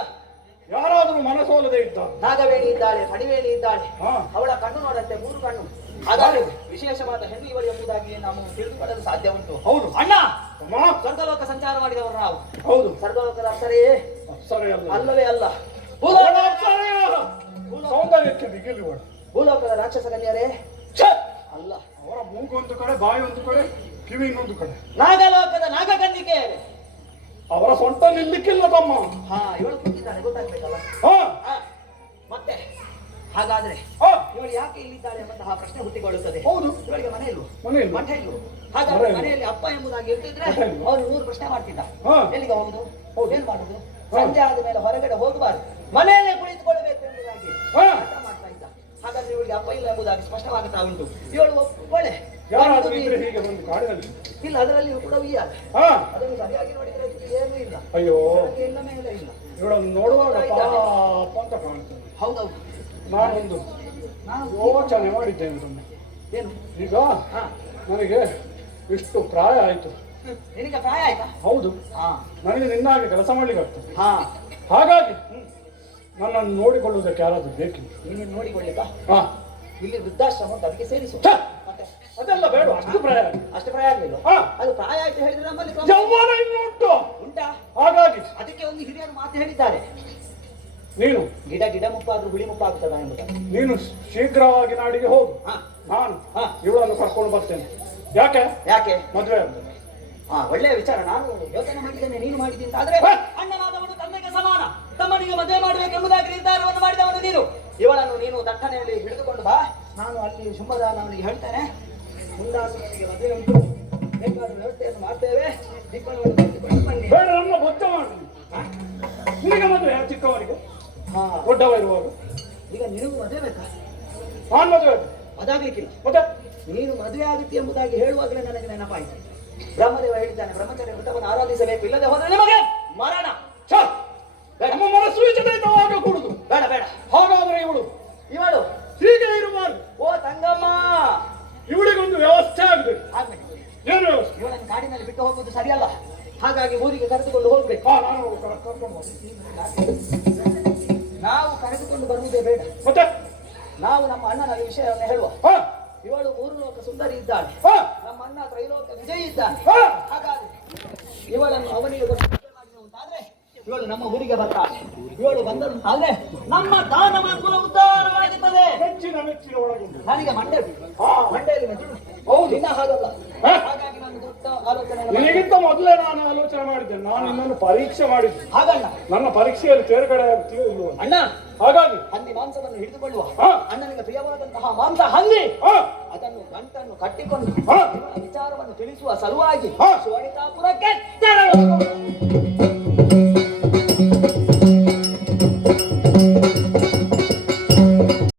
ಯಾರಾದರೂ ಮನಸೋಲದೆ ಇದ್ದ ನಾಗವೇಣಿ ಇದ್ದಾಳೆ, ಫಣಿವೇಣಿ ಇದ್ದಾಳೆ. ಹಾ ಅವಳ ಕಣ್ಣು ನೋಡಂತೆ 3 ಕಣ್ಣು. ಹಾಗಾಗಿ ವಿಶೇಷವಾದ ಹೆಣ್ಣು ಇವಳು ಎಂಬುದಾಗಿ ನಾವು ತಿಳಿದುಕೊಳ್ಳಲು ಸಾಧ್ಯ ಉಂಟು. ಹೌದು ಅಣ್ಣ, ತಮ್ಮ ಸ್ವರ್ಗಲೋಕ ಸಂಚಾರ ಮಾಡಿದವರು ನಾವು. ಹೌದು ಸ್ವರ್ಗಲೋಕದ ಅಪ್ಸರೇ ಅಪ್ಸರೆ ಅಲ್ಲ ಅಲ್ಲವೇ ಅಲ್ಲ. ಅವಳ ಅಪ್ಸರೆಯ ಸೌಂದರ್ಯಕ್ಕೆ ದಿಗಿಲುವಳು ಭೂಲೋಕದ ರಾಕ್ಷಸ ಕನ್ಯರೇ ಛೆ! ಅಲ್ಲ. ಅವರ ಮೂಗು ಒಂದು ಕಡೆ ಬಾಯಿ ಒಂದು ಕಡೆ ಕಿವಿ ಇನ್ನೊಂದು ಕಡೆ ನಾಗಲೋಕದ ನಾಗಕನ್ನಿಕೆ. ಅವರ ಸೊಂಟ ನಿಲ್ಲಿಕ್ಕಿಲ್ಲ ತಮ್ಮ ಹಾ, ಇವಳು ಕೂತಿದ್ದಾಳೆ ಗೊತ್ತಾಗ್ಬೇಕಲ್ಲ. ಹಾ ಹಾ, ಮತ್ತೆ ಹಾಗಾದ್ರೆ ಹಾ ಇವಳು ಯಾಕೆ ಇಲ್ಲಿದ್ದಾಳೆ ಎಂಬಂತಹ ಪ್ರಶ್ನೆ ಹುಟ್ಟಿಕೊಳ್ಳುತ್ತದೆ. ಹೌದು ಇವಳಿಗೆ ಮನೆ ಇಲ್ವು, ಮನೆ ಇಲ್ಲ. ಮಠ ಇಲ್ವು. ಹಾಗಾದ್ರೆ ಮನೆ ಇಲ್ಲ. ಮನೆಯಲ್ಲಿ ಅಪ್ಪ ಎಂಬುದಾಗಿ ಇರ್ತಿದ್ರೆ ಮಠ ಇಲ್ವು. ಅವನು 100 ಪ್ರಶ್ನೆ ಮಾಡ್ತಿದ್ದ. ಹಾ. ಎಲ್ಲಿಗೆ ಹೋಗುದು, ಹೌದು. ಏನ್ ಮಾಡುದು, ಹಾ. ಸಂಜೆ ಆದ ಮೇಲೆ ಹೊರಗಡೆ ಹೋಗಬಾರ್ದು, ಮನೆಯಲ್ಲೇ ಕುಳಿತುಕೊಳ್ಳಬೇಕು ಎಂಬುದಾಗಿ ಹಾ. ಹಠ ಮಾಡ್ತಾ ಇದ್ದ. ಹಾಗಾದ್ರೆ ಇವಳಿಗೆ ಅಪ್ಪ ಇಲ್ಲ ಎಂಬುದಾಗಿ ಸ್ಪಷ್ಟವಾಗುತ್ತಾ ಉಂಟು. ಇವಳು ಒಳ್ಳೆ ಯಾರಾದ್ರೂ ಇದ್ರೆ ಹೀಗೆ ಒಂದು ಕಾಡಿನಲ್ಲಿ ಇಲ್ಲ, ಅದರಲ್ಲಿಯೂ ಕೂಡ ಉಯ್ಯಾಲೆ. ಹಾ ಅದನ್ನು ಸರಿಯಾಗಿ ನೋಡಿದ್ರೆ ಅದಕ್ಕೆ ಏನೂ ಇಲ್ಲ, ಅಯ್ಯೋ ಅದಕ್ಕೆ ಇಲ್ಲ ಮೇಲೆ ಇಲ್ಲ. ಇವಳನ್ನು ನೋಡುವಾಗ ಪಾಪ ಅಂತ ಕಾಣ್ತದೆ. ಹೌದೌದು. ನಾನೊಂದು ನಾನು ಯೋಚನೆ ಮಾಡಿದ್ದೇನೆ ತಮ್ಮ. ಏನು? ಈಗ ಹಾ, ನನಗೆ ಇಷ್ಟು ಪ್ರಾಯ ಆಯ್ತು. ನಿನಗೆ ಪ್ರಾಯ ಆಯ್ತಾ? ಹೌದು ಹಾ, ನನಗೆ ನಿನ್ನಾಗಿ ಕೆಲಸ ಮಾಡ್ಲಿಕ್ಕೆ ಆಗ್ತದೆ. ಹಾ. ಹಾಗಾಗಿ ನನ್ನನ್ನು ನೋಡಿಕೊಳ್ಳುವುದಕ್ಕೆ ಯಾರಾದ್ರೂ ಬೇಕಿಲ್ಲ. ನೀನು ನೋಡಿಕೊಳ್ಳಿಕ್ಕ ಹಾ ಇಲ್ಲಿ ವೃದ್ಧಾಶ್ರಮ ಅಂತ ಅದಕ್ಕೆ ಸೇರಿಸು. ಛೆ! ಮತ್ತೆ ಅದೆಲ್ಲ ಬೇಡ, ಅಷ್ಟು ಪ್ರಾಯ ಆಯ್ತು. ಅಷ್ಟು ಪ್ರಾಯ ಆಗಲಿಲ್ಲ. ಹಾ. ಅದು ಪ್ರಾಯ ಆಯ್ತು ಹೇಳಿದ್ರೆ ನಮ್ಮಲ್ಲಿ ಕ್ರಮ ಯೌವನ ಇನ್ನುಂಟು. ಉಂಟಾ? ಹಾಗಾಗಿ ಅದಕ್ಕೆ ಒಂದು ಹಿರಿಯರು ಮಾತು ಹೇಳಿದ್ದಾರೆ, ನೀನು ಗಿಡ ಮುಪ್ಪಾದ್ರೂ ಹುಳಿ ಮುಪ್ಪಾಗುತ್ತದ ಎಂಬುದಾಗಿ. ನೀನು ಶೀಘ್ರವಾಗಿ ನಾಡಿಗೆ ಹೋಗು. ಹಾ, ನಾನು ಹಾ. ಇವಳನ್ನು ಕರ್ಕೊಂಡು ಬರ್ತೇನೆ. ಯಾಕೆ ಯಾಕೆ? ಮದುವೆ ಅಂತ ಹಾ, ಒಳ್ಳೆಯ ವಿಚಾರ. ನಾನು ಯೋಚನೆ ಮಾಡಿದ್ದೇನೆ, ನೀನು ಮಾಡಿದ್ದೀನಿ ಅಂತ ಆದ್ರೆ ಹಾ. ಅಣ್ಣನಾದವನು ತಂದೆಗೆ ಸಮಾನ. ತಮ್ಮನಿಗೆ ಮದುವೆ ಮಾಡಬೇಕೆಂಬುದಾಗಿ ನಿರ್ಧಾರವನ್ನು ಮಾಡಿದವನು ನೀನು. ಇವಳನ್ನು ನೀನು ದಟ್ಟಣೆಯಲ್ಲಿ ಹಿಡಿದುಕೊಂಡು ಬಾ. ನಾನು ಅಲ್ಲಿ ಶುಂಭದಾನವನಿಗೆ ಹೇಳ್ತೇನೆ, ಮುಂದಾಸನಿಗೆ ಮದುವೆ ಉಂಟು, ಬೇಕಾದ ವ್ಯವಸ್ಥೆಯನ್ನು ಮಾಡ್ತೇವೆ. ದೀಪವನ್ನು ತೆಗೆದುಕೊಂಡು ಬನ್ನಿ. ಬೇಡ, ನನ್ನ ಬೊಚ್ಚ ಮಾಡಿ ನಿನಗೆ ಮದುವೆ ಚಿಕ್ಕವನಿಗೆ ಹಾ, ದೊಡ್ಡವ ಇರುವಾಗ ಈಗ ನಿನಗೂ ಮದುವೆ ಬೇಕಾ? ನಾನು ಮದುವೆ ಅದಾಗ್ಲಿಕ್ಕಿಲ್ಲ. ಮತ್ತೆ ನೀನು ಮದುವೆ ಆಗುತ್ತೆ ಎಂಬುದಾಗಿ ಹೇಳುವಾಗಲೇ ನನಗೆ ನೆನಪಾಯಿತು. ಬ್ರಹ್ಮದೇವ ಹೇಳಿದ್ದಾನೆ, ಬ್ರಹ್ಮಚಾರ್ಯ ವ್ರತವನ್ನು ಆರಾಧಿಸಬೇಕು, ಇಲ್ಲದೆ ಹೋದರೆ ನಿಮಗೆ ಮರಣ. ಛ! ನಮ್ಮ ಮನಸ್ಸು ವಿಚಲಿತವಾಗಕೂಡುದು. ಬೇಡ ಬೇಡ. ಹಾಗಾದ್ರೆ ಇವಳು ಹೀಗೆ ಇರಬಾರ್ದು. ಓ ತಂಗಮ್ಮ, ಇವಳಿಗೊಂದು ವ್ಯವಸ್ಥೆ ಆಗ್ಬೇಕು. ಆಗ್ಬೇಕು. ಏನು ವ್ಯವಸ್ಥೆ? ಇವಳನ್ನು ಕಾಡಿನಲ್ಲಿ ಬಿಟ್ಟು ಹೋಗುವುದು ಸರಿಯಲ್ಲ. ಹಾಗಾಗಿ ಊರಿಗೆ ಕರೆದುಕೊಂಡು ಹೋಗ್ಬೇಕು. ನಾನು ಕರ್ಕೊಂಡು ಹೋಗ್ತೀನಿ. ನಾವು ಕರೆದುಕೊಂಡು ಬರುವುದೇ ಬೇಡ. ಮತ್ತೆ ನಾವು ನಮ್ಮ ಅಣ್ಣನ ವಿಷಯವನ್ನು ಹೇಳುವ. ಹಾ, ಇವಳು ಮೂರು ಲೋಕ ಸುಂದರಿ ಇದ್ದಾಳೆ, ಹಾ, ನಮ್ಮ ಅಣ್ಣ ತ್ರೈಲೋಕ ವಿಜಯ ಇದ್ದಾನೆ. ಹಾ. ಹಾಗಾಗಿ ಇವಳನ್ನು ಅವನಿಗೆ ಮಾಡಿರುವಂತಾದ್ರೆ ಇವಳು ನಮ್ಮ ಊರಿಗೆ ಬರ್ತಾಳೆ. ಇವಳು ಬಂದಂತಾದ್ರೆ ನಮ್ಮ ದಾನ ಮಾತ್ರ ಉದ್ಧಾರವಾಗುತ್ತದೆ. ಮೆಚ್ಚಿನ ಒಳಗಿಂದು ನನಗೆ ಮಂಡೆ ಮಂಡೆಯಲ್ಲಿ ಮೆಚ್ಚು. ಹೌದು. ಇನ್ನ ಹಾಗಲ್ಲ. ಹಾ? ಹಾಗಾಗಿ ನಾನು ದೊಡ್ಡ ಆಲೋಚನೆ ನಿನಗಿಂತ ಮೊದಲೇ ನಾನು ಆಲೋಚನೆ ಮಾಡಿದ್ದೆ. ನಾನು ನಿನ್ನನ್ನು ಪರೀಕ್ಷೆ ಮಾಡಿದ್ದೆ. ಹಾಗಣ್ಣ, ನನ್ನ ಪರೀಕ್ಷೆಯಲ್ಲಿ ತೇರ್ಗಡೆ ಆಗ್ತೀಯೋ ಇಲ್ವೋ ಅಂತ. ಅಣ್ಣ ಹಾಗಾಗಿ ಹಂದಿ ಮಾಂಸವನ್ನು ಹಿಡಿದುಕೊಳ್ಳುವ. ಹಾ. ಅಣ್ಣನಿಗೆ ಪ್ರಿಯವಾದಂತಹ ಮಾಂಸ ಹಂದಿ, ಹಾ, ಅದನ್ನು ಗಂಟನ್ನು ಕಟ್ಟಿಕೊಂಡು ಹಾ. ಇವಳ ವಿಚಾರವನ್ನು ತಿಳಿಸುವ ಸಲುವಾಗಿ ಹಾ. ಶಿವಣಿತಾಪುರಕ್ಕೆ